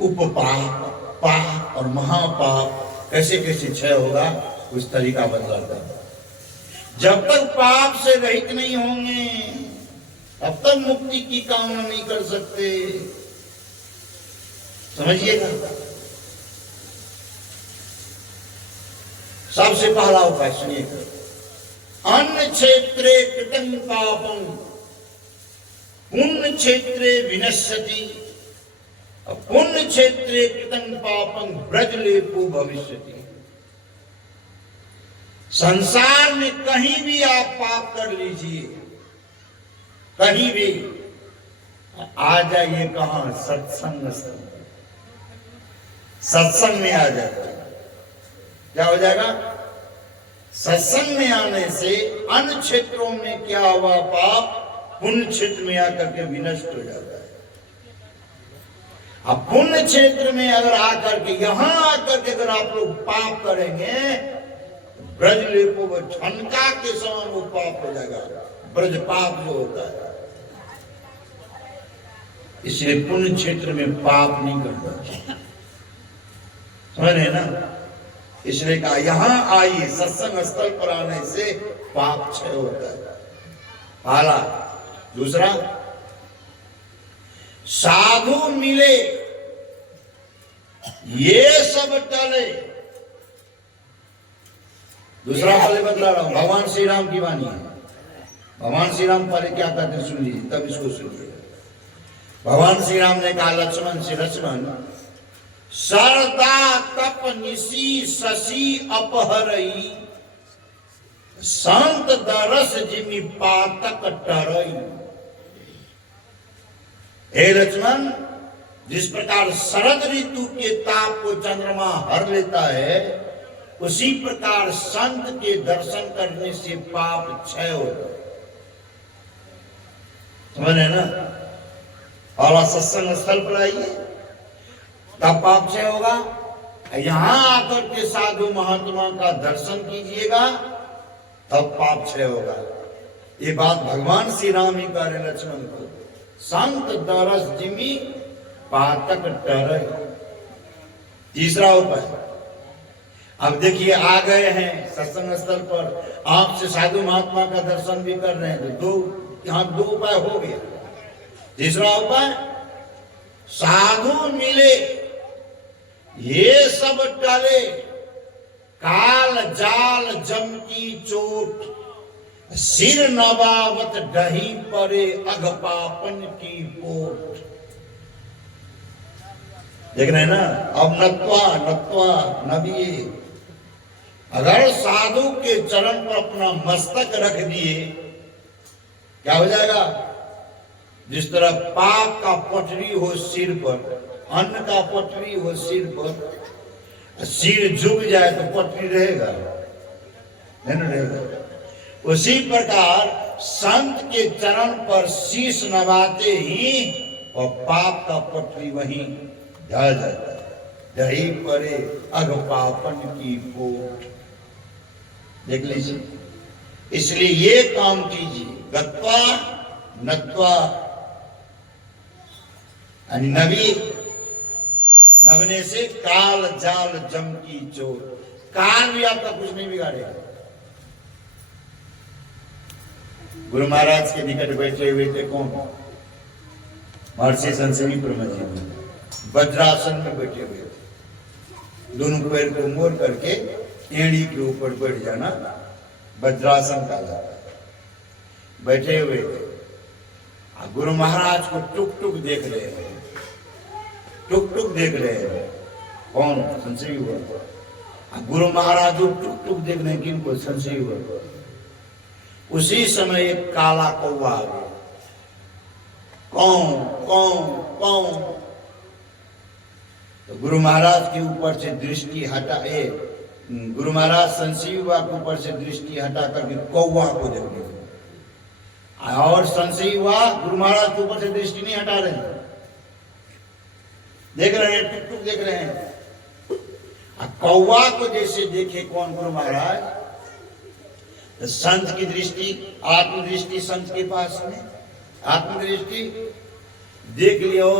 उपपाप, पाप और महापाप कैसे कैसे क्षय होगा, उस तरीका बतलाता है। जब तक पाप से रहित नहीं होंगे, तब तक मुक्ति की कामना नहीं कर सकते। समझिएगा। सबसे पहला उपाय सुनिएगा। अन्य क्षेत्रे कृतं पापं पुण्य क्षेत्रे विनश्यति, पुण्य क्षेत्रे कृतं पापं ब्रजलेपो भविष्यति। संसार में कहीं भी आप पाप कर लीजिए, कहीं भी आ जाइए, कहां? सत्संग। सत्संग में आ जाएगा। क्या हो जाएगा? सत्संग में आने से अन्य क्षेत्रों में क्या हुआ पाप पुण्य क्षेत्र में आकर के विनष्ट हो जाता है। अब पुण्य क्षेत्र में अगर आकर के, यहां आकर के अगर आप लोग पाप करेंगे, ब्रजलेपो, वो झनका के समान वो पाप हो जाएगा, ब्रज पाप जो होता है। इसलिए पुण्य क्षेत्र में पाप नहीं करना, समझ रहे ना? इसलिए कहा यहां आइए, सत्संग स्थल पर आने से पाप क्षय होता है। पहला। दूसरा, साधु मिले ये सब टले। दूसरा पहले बतला रहा हूं, भगवान श्री राम की वाणी है। भगवान श्री राम पहले क्या कहते हैं सुन लीजिए, तब इसको सुनिए। भगवान श्री राम ने कहा लक्ष्मण से, लक्ष्मण सरदा तप निशी शशि अपहरई संत दरस जिमि पातक टरई। हे लक्ष्मण, जिस प्रकार शरद ऋतु के ताप को चंद्रमा हर लेता है, उसी प्रकार संत के दर्शन करने से पाप क्षय होता है। समझ रहे ना? और सत्संग स्थल पर आइए, तब पाप क्षय होगा। यहां आकर के साधु महात्मा का दर्शन कीजिएगा, तब पाप क्षय होगा। ये बात भगवान श्री राम ही कह रहे लक्ष्मण को। संत दरस जिमी पातक डर। तीसरा उपाय, अब देखिए आ गए हैं सत्संग स्थल पर, आपसे साधु महात्मा का दर्शन भी कर रहे हैं, तो यहां दो उपाय हो गया। तीसरा उपाय, साधु मिले ये सब टले, काल जाल जम की चोट, सिर नवावत डही परे अघपापन की पोट। देख रहे हैं ना, अब नत्वा नबिये, अगर साधु के चरण पर अपना मस्तक रख दिए क्या हो जाएगा? जिस तरह पाप का पटरी हो सिर पर, अन्न का पटरी हो सिर पर, सिर झुक जाए तो पटरी रहेगा नहीं रहेगा। उसी प्रकार संत के चरण पर शीश नवाते ही और पाप का पटरी वहीं ढह जाता है। दही परे अघपापन की पोट। देख लीजिए, इसलिए ये काम कीजिए, गत्वा नत्वा नवी, नवने से काल जाल जम की चोट। काल भी आपका कुछ नहीं बिगाड़ेगा। गुरु महाराज के निकट बैठे हुए थे कौन? महर्षि संसदी ब्रह्म जी वज्रासन में बैठे हुए थे। दोनों पैर को मोड़ करके एड़ी के ऊपर बैठ जाना वज्रासन का जाता है। बैठे हुए थे, गुरु महाराज को टुक टुक देख रहे हैं, टुक टुक देख रहे हैं। कौन? संशय हुआ। गुरु महाराज को टुक टुक देख रहे हैं, किनको? संशय हुआ। उसी समय एक काला कौवा आ गया। कौन कौन कौन? तो गुरु महाराज के ऊपर से दृष्टि हटाए, गुरु महाराज संजीवा के ऊपर से दृष्टि हटा करके कौवा को देखने लगे। और संजीवा गुरु महाराज के ऊपर से दृष्टि नहीं हटा रहे, देख रहे हैं, टुक टुक देख रहे हैं। कौवा को जैसे देखे कौन? गुरु महाराज। तो संत की दृष्टि, आत्मदृष्टि संत के पास में, आत्मदृष्टि देख लियो,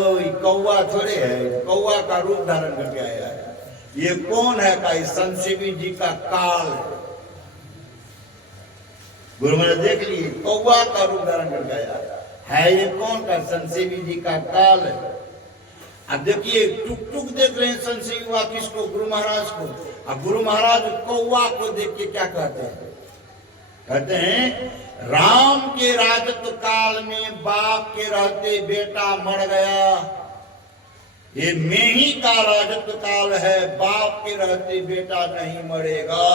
कौवा थोड़े है, कौवा का रूप धारण करके आया है। ये कौन है? का संत शिवी जी का काल है। गुरु महाराज देख लिए, कौवा का रूप धारण करके आया है। ये कौन? का संत शिवी जी का काल है। अब देखिए, टुक टुक देख रहे हैं संत शिवा किसको? गुरु महाराज को। अब गुरु महाराज कौवा को देख के क्या कहते हैं? कहते हैं, राम के राजत्व काल में बाप के रहते बेटा मर गया। ये मेही का राजत्व काल है, बाप के रहते बेटा नहीं मरेगा।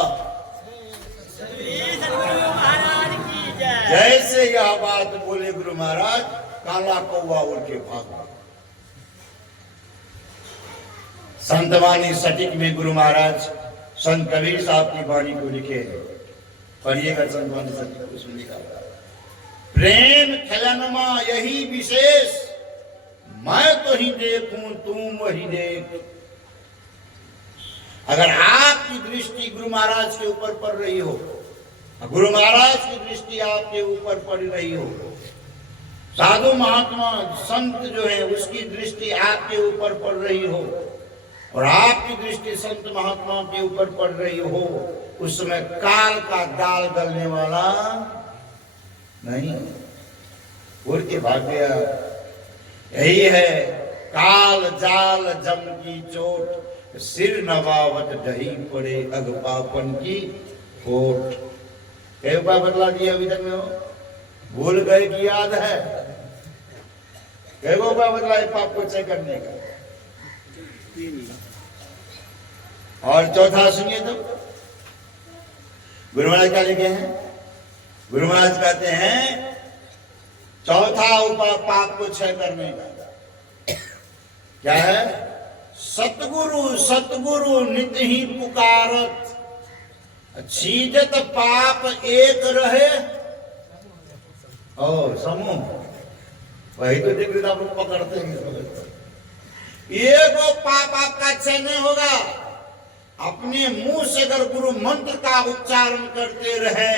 जैसे यह बात बोले गुरु महाराज, काला कौवा उड़ के भागा। संतवाणी सटीक में गुरु महाराज संत कबीर साहब की वाणी को लिखे हैं। पढ़िएगा संतवाणी सटीक को, सुनिएगा। प्रेम खलनमा यही विशेष, मैं तो ही देखूं तुम वही देख। अगर आपकी दृष्टि गुरु महाराज के ऊपर पड़ रही हो, गुरु महाराज की दृष्टि आपके ऊपर पड़ रही हो, साधु महात्मा संत जो है उसकी दृष्टि आपके ऊपर पड़ रही हो, और आपकी दृष्टि संत महात्मा के ऊपर पड़ रही हो, उस समय काल का दाल गलने वाला नहीं, उड़ के भाग गया। यही है काल जाल जम की चोट, सिर नवावत डही पड़े अघपापन की खोट। कई उपाय बदला दिया अभी तक में हो, भूल गए कि याद है? कई उपाय बदला है पाप को क्षय करने का। और चौथा सुनिए तो, गुरु महाराज क्या लिखे हैं? गुरु महाराज कहते हैं, चौथा उपाय पाप को क्षय करने का क्या है? सतगुरु सतगुरु नित्य ही पुकारत, छीजत पाप एक रहे और समूह। वही तो देख रहे आप लोग पकड़ते हैं। एगो पाप आपका क्षय नहीं होगा। अपने मुंह से अगर गुरु मंत्र का उच्चारण करते रहे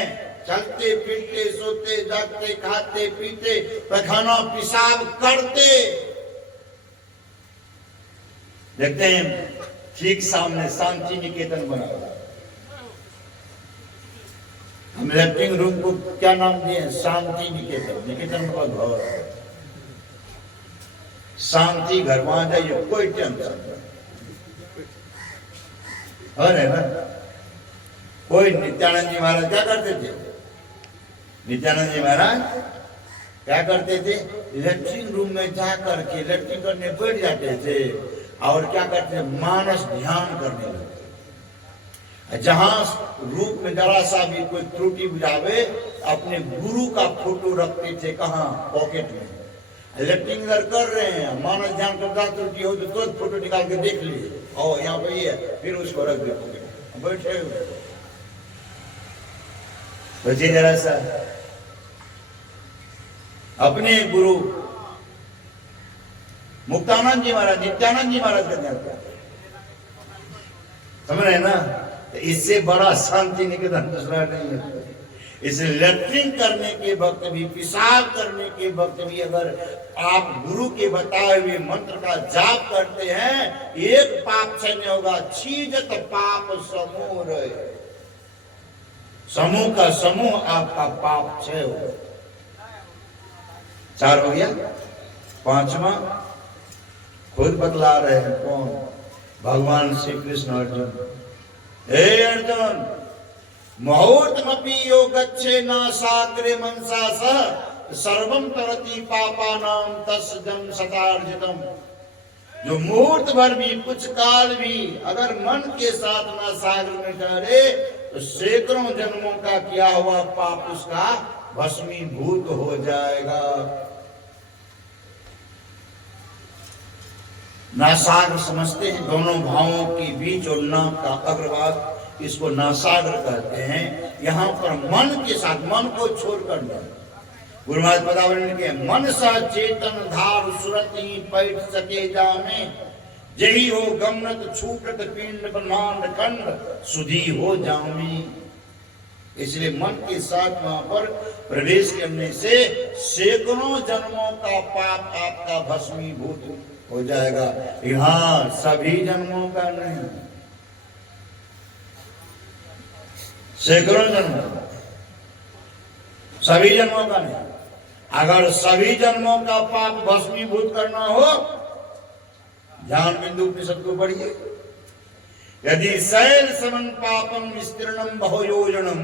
चलते फिरते सोते जागते खाते पीते पैखाना पेशाब करते। देखते हैं ठीक सामने शांति निकेतन बना हुआ। हम लैट्रिन रूम को क्या नाम दिए? शांति निकेतन। निकेतन का घर, शांति घर, वहां जाइए कोई टेंशन है ना। कोई नित्यानंद जी महाराज क्या करते थे? नित्यानंद जी महाराज क्या करते थे? लैट्रिन रूम में जा करके लैट्रिन करने बैठ जाते थे और क्या करते थे? मानस ध्यान करने लगते। जहां रूप में जरा सा भी कोई त्रुटि बुझावे अपने गुरु का फोटो रखते थे। कहाँ? पॉकेट में। लैट्रिन इधर कर रहे हैं, मानस ध्यान करता त्रुटि हो तो तुरंत फोटो निकाल के देख लिए और यहाँ पे ये फिर उसको रख दे पॉकेट में, बैठे बचे जरा सा अपने गुरु मुक्तानंद जी महाराज, नित्यानंद जी महाराज का ध्यान करते। समझ रहे ना? तो इससे बड़ा शांति निकेतन दूसरा नहीं है। इसे लैट्रिन करने के वक्त भी, पेशाब करने के वक्त भी अगर आप गुरु के बताए हुए मंत्र का जाप करते हैं, एक पाप क्षय नहीं होगा। छीजत पाप समूह रहे, समूह का समूह आपका पाप क्षय होगा। 4 हो गया। 5वां खुद बतला रहे हैं। कौन? भगवान श्री कृष्ण अर्जुन। हे अर्जुन, मुहूर्तमपि यो गच्छे नासाग्रे मनसा सह सर्वं तरति पापानां तस्य जन्म शतार्जितम्। जो मुहूर्त भर भी, कुछ काल भी अगर मन के साथ नासागर में ठहरे तो सैकड़ों जन्मों का किया हुआ पाप उसका भस्मीभूत हो जाएगा। नासागर समझते हैं दोनों भावों के बीच और नाक का अग्रभाग, इसको नासागर कहते हैं। यहाँ पर मन के साथ, मन को छोड़कर नहीं। गुरु महाराज पदावली के मन सा चेतन धार सुरति पैठ सके जामे, जही हो गमनत छूटत पिंड ब्रह्मांड खंड सुधी हो जामी। इसलिए मन के साथ वहां पर प्रवेश करने से सैकड़ों जन्मों का पाप आपका भस्मीभूत हो जाएगा। यहाँ सभी जन्मों का नहीं, सैकड़ों जन्मों, सभी जन्मों का नहीं। अगर सभी जन्मों का पाप भस्मीभूत करना हो, ध्यान बिंदु उपनिषद को पढ़िए। यदि शैल समन पापम विस्तीर्णम बहुयोजनम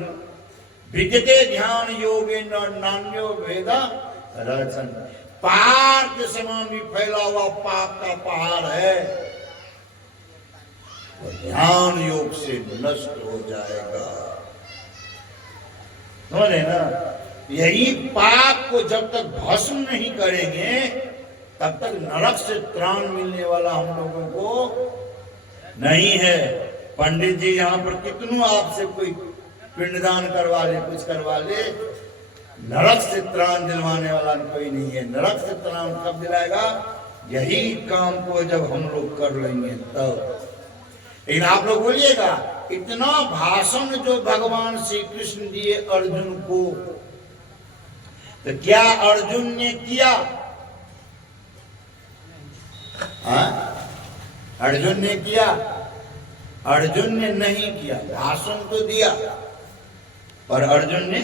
विद्यते ध्यान योगे नान्यो भेदा रचन। पहाड़ के समान भी फैला हुआ पाप का पहाड़ है, वो ध्यान योग से नष्ट हो जाएगा। समझे ना? यही पाप को जब तक भस्म नहीं करेंगे तब तक नरक से त्राण मिलने वाला हम लोगों को नहीं है। पंडित जी यहाँ पर कितनों आपसे कोई पिंडदान करवा ले, कुछ करवा ले, नरक से त्राण दिलवाने वाला कोई नहीं है। नरक से त्राण कब दिलाएगा? यही काम को जब हम लोग कर लेंगे तब। लेकिन आप लोग बोलिएगा, इतना भाषण जो भगवान श्री कृष्ण दिए अर्जुन को, तो क्या अर्जुन ने किया? अर्जुन ने किया? अर्जुन ने नहीं किया। भाषण तो दिया पर अर्जुन ने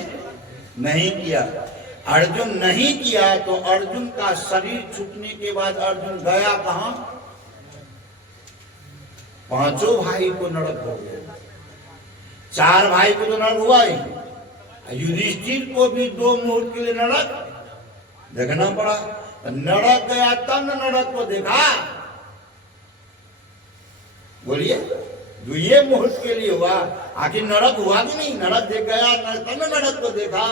नहीं किया। अर्जुन नहीं किया तो अर्जुन का शरीर छूटने के बाद अर्जुन गया कहां? 5 भाई को नरक हो गया। 4 भाई को तो नरक हुआ ही, युधिष्ठिर को भी 2 मुहूर्त के लिए नरक देखना पड़ा। नरक गया तब नरक को देखा। बोलिए, 2 मुहूर्त के लिए हुआ, आखिर नरक हुआ कि नहीं? नरक देख गया तब नरक को देखा।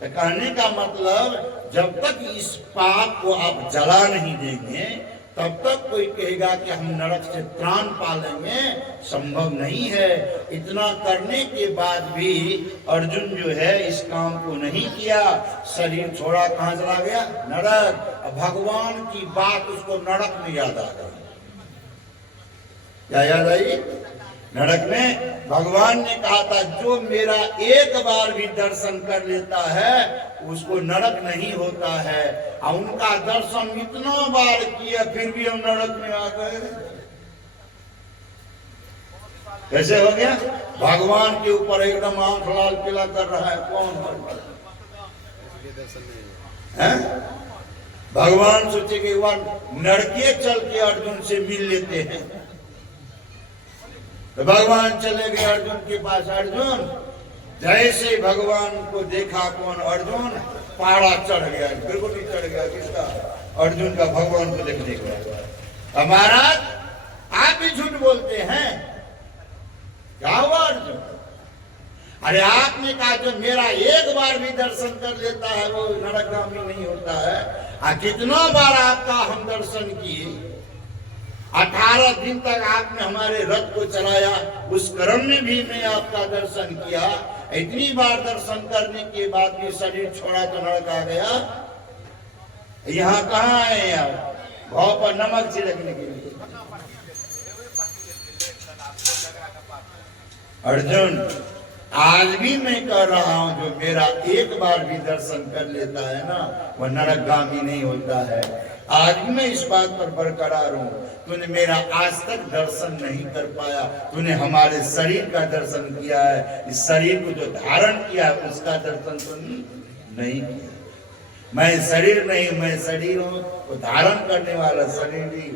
तो कहने का मतलब जब तक इस पाप को आप जला नहीं देंगे तब तक कोई कहेगा कि हम नरक से त्राण पा लेंगे, संभव नहीं है। इतना करने के बाद भी अर्जुन जो है इस काम को नहीं किया, शरीर छोड़ा कहां चला गया? नरक। भगवान की बात उसको नरक में याद आ गई। क्या याद आई? नरक में भगवान ने कहा था जो मेरा एक बार भी दर्शन कर लेता है उसको नरक नहीं होता है। और उनका दर्शन इतना बार किया फिर भी हम नरक में आ गए। कैसे हो गया? भगवान के ऊपर एकदम आंख लाल पीला कर रहा है। कौन है? भगवान सोचे कि वह नरके चल के अर्जुन से मिल लेते हैं। तो भगवान चले गए अर्जुन के पास। अर्जुन जैसे भगवान को देखा, कौन? अर्जुन पहाड़ा चढ़ गया, बिल्कुल ही चढ़ गया। किसका? अर्जुन का, भगवान को देखने का। महाराज आप भी झूठ बोलते हैं, क्या हुआ अर्जुन? अरे आपने कहा जो मेरा एक बार भी दर्शन कर लेता है वो नरकगामी नहीं होता है। कितना बार आपका हम दर्शन किए, 18 दिन तक आपने हमारे रथ को चलाया, उस क्रम में भी मैं आपका दर्शन किया। इतनी बार दर्शन करने के बाद भी शरीर छोड़ा तो नरक आ गया। यहाँ कहाँ आए यार? भाव पर नमक छिड़कने के लिए। अर्जुन आज भी मैं कह रहा हूं जो मेरा एक बार भी दर्शन कर लेता है ना वह नरकगामी नहीं होता है। आज भी मैं इस बात पर बरकरार हूं। तूने मेरा आज तक दर्शन नहीं कर पाया, तूने हमारे शरीर का दर्शन किया है। इस शरीर को जो धारण किया है उसका दर्शन तूने नहीं किया। मैं शरीर नहीं, मैं शरीर हूं, वो धारण करने वाला शरीर ही,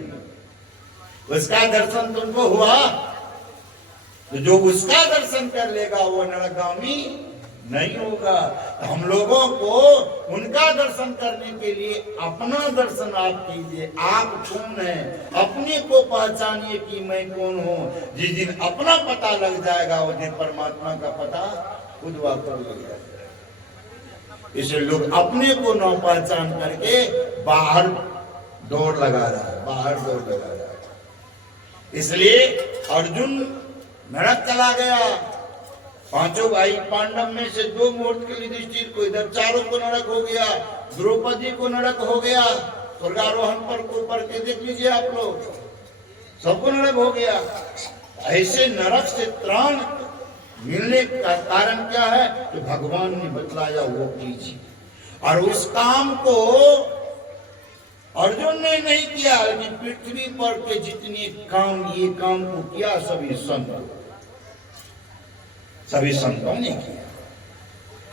उसका दर्शन तुमको हुआ। तो जो उसका दर्शन कर लेगा वो नरकगामी नहीं होगा। तो हम लोगों को उनका दर्शन करने के लिए अपना दर्शन आप कीजिए। आप कौन है? अपने को पहचानिए कि मैं कौन हूँ। जिस दिन अपना पता लग जाएगा उस दिन परमात्मा का पता खुद वापस लग जाएगा। इसलिए लोग अपने को न पहचान करके बाहर दौड़ लगा रहा है, बाहर दौड़ लगा रहा है। इसलिए अर्जुन नरक चला गया। पांचों भाई पांडव में से 2 मूर्त के युधिष्ठिर को, इधर चारों को नरक हो गया। द्रौपदी को नरक हो गया। स्वर्गारोहण पर को ऊपर के देख लीजिए आप लोग, सबको नरक हो गया। ऐसे नरक से त्राण मिलने का कारण क्या है? तो भगवान ने बतलाया वो कीजिए। और उस काम को अर्जुन ने नहीं किया, लेकिन पृथ्वी पर के जितने काम ये काम को किया सभी संतों ने किया।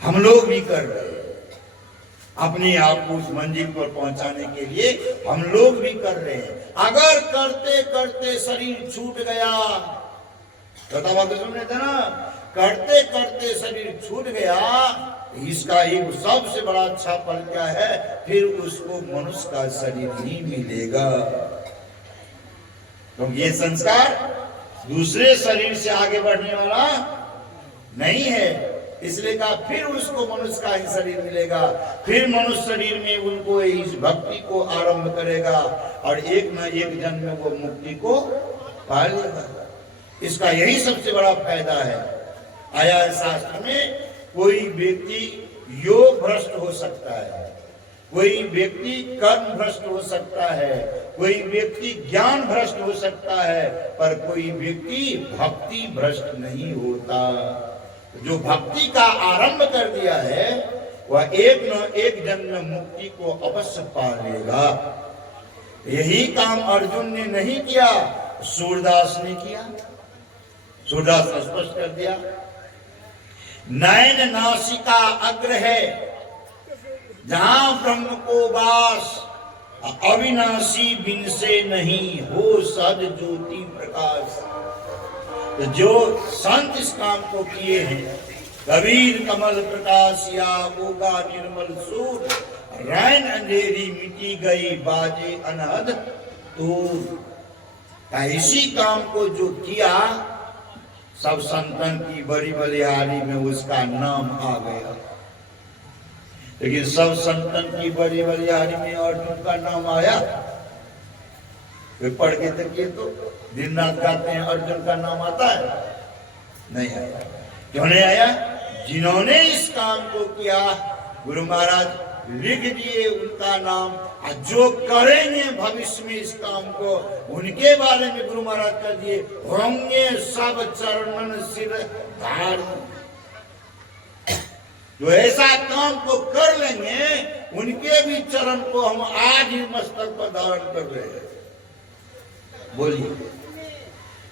हम लोग भी कर रहे हैं। अपने आप को उस मंजिल पर पहुंचाने के लिए हम लोग भी कर रहे हैं। अगर करते करते शरीर छूट गया, बतावा तो सुन रहे थे ना, करते करते शरीर छूट गया, इसका एक सबसे बड़ा अच्छा फल क्या है? फिर उसको मनुष्य का शरीर ही मिलेगा। तो ये संस्कार दूसरे शरीर से आगे बढ़ने वाला नहीं है। इसलिए कहा फिर उसको मनुष्य का ही शरीर मिलेगा। फिर मनुष्य शरीर में उनको इस भक्ति को आरंभ करेगा और एक न एक जन्म में वो मुक्ति को पा लेगा। इसका यही सबसे बड़ा फायदा है। आया शास्त्र में कोई व्यक्ति योग भ्रष्ट हो सकता है, कोई व्यक्ति कर्म भ्रष्ट हो सकता है, कोई व्यक्ति ज्ञान भ्रष्ट हो सकता है, पर कोई व्यक्ति भक्ति भ्रष्ट नहीं होता। जो भक्ति का आरंभ कर दिया है वह एक न एक जन्म मुक्ति को अवश्य पा लेगा। यही काम अर्जुन ने नहीं किया, सूरदास ने किया। सूरदास ने स्पष्ट कर दिया, नयन नासिका अग्र है जहां ब्रह्म को वास, अविनाशी बिन से नहीं हो सद ज्योति प्रकाश। तो जो संत इस काम को किए हैं, कबीर कमल प्रकाश या होगा निर्मल सूर, रैन अंधेरी मिटी गई बाजे अनहद दूर। इसी काम को जो किया सब संतन की बड़ी बलिहारी में उसका नाम आ गया। लेकिन सब संतन की बड़ी बलिहारी में अर्जुन का नाम आया? वे पढ़ के देखिए तो दिन रात गाते हैं, अर्जुन का नाम आता है? नहीं आया। क्यों नहीं आया? जिन्होंने इस काम को किया, गुरु महाराज लिख दिए उनका नाम, और जो करेंगे भविष्य में इस काम को उनके बारे में गुरु महाराज कर दिए, होंगे सब चरणन सिर धारी। जो ऐसा काम को कर लेंगे उनके भी चरण को हम आज ही मस्तक पर धारण कर रहे हैं। बोलिए,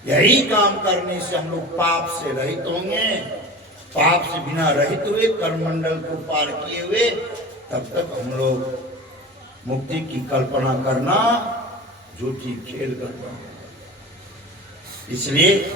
यही काम करने से हम लोग पाप से रहित होंगे। पाप से बिना रहित हुए, कर्ममंडल को पार किए हुए, तब तक हम लोग मुक्ति की कल्पना करना झूठी खेल करना। इसलिए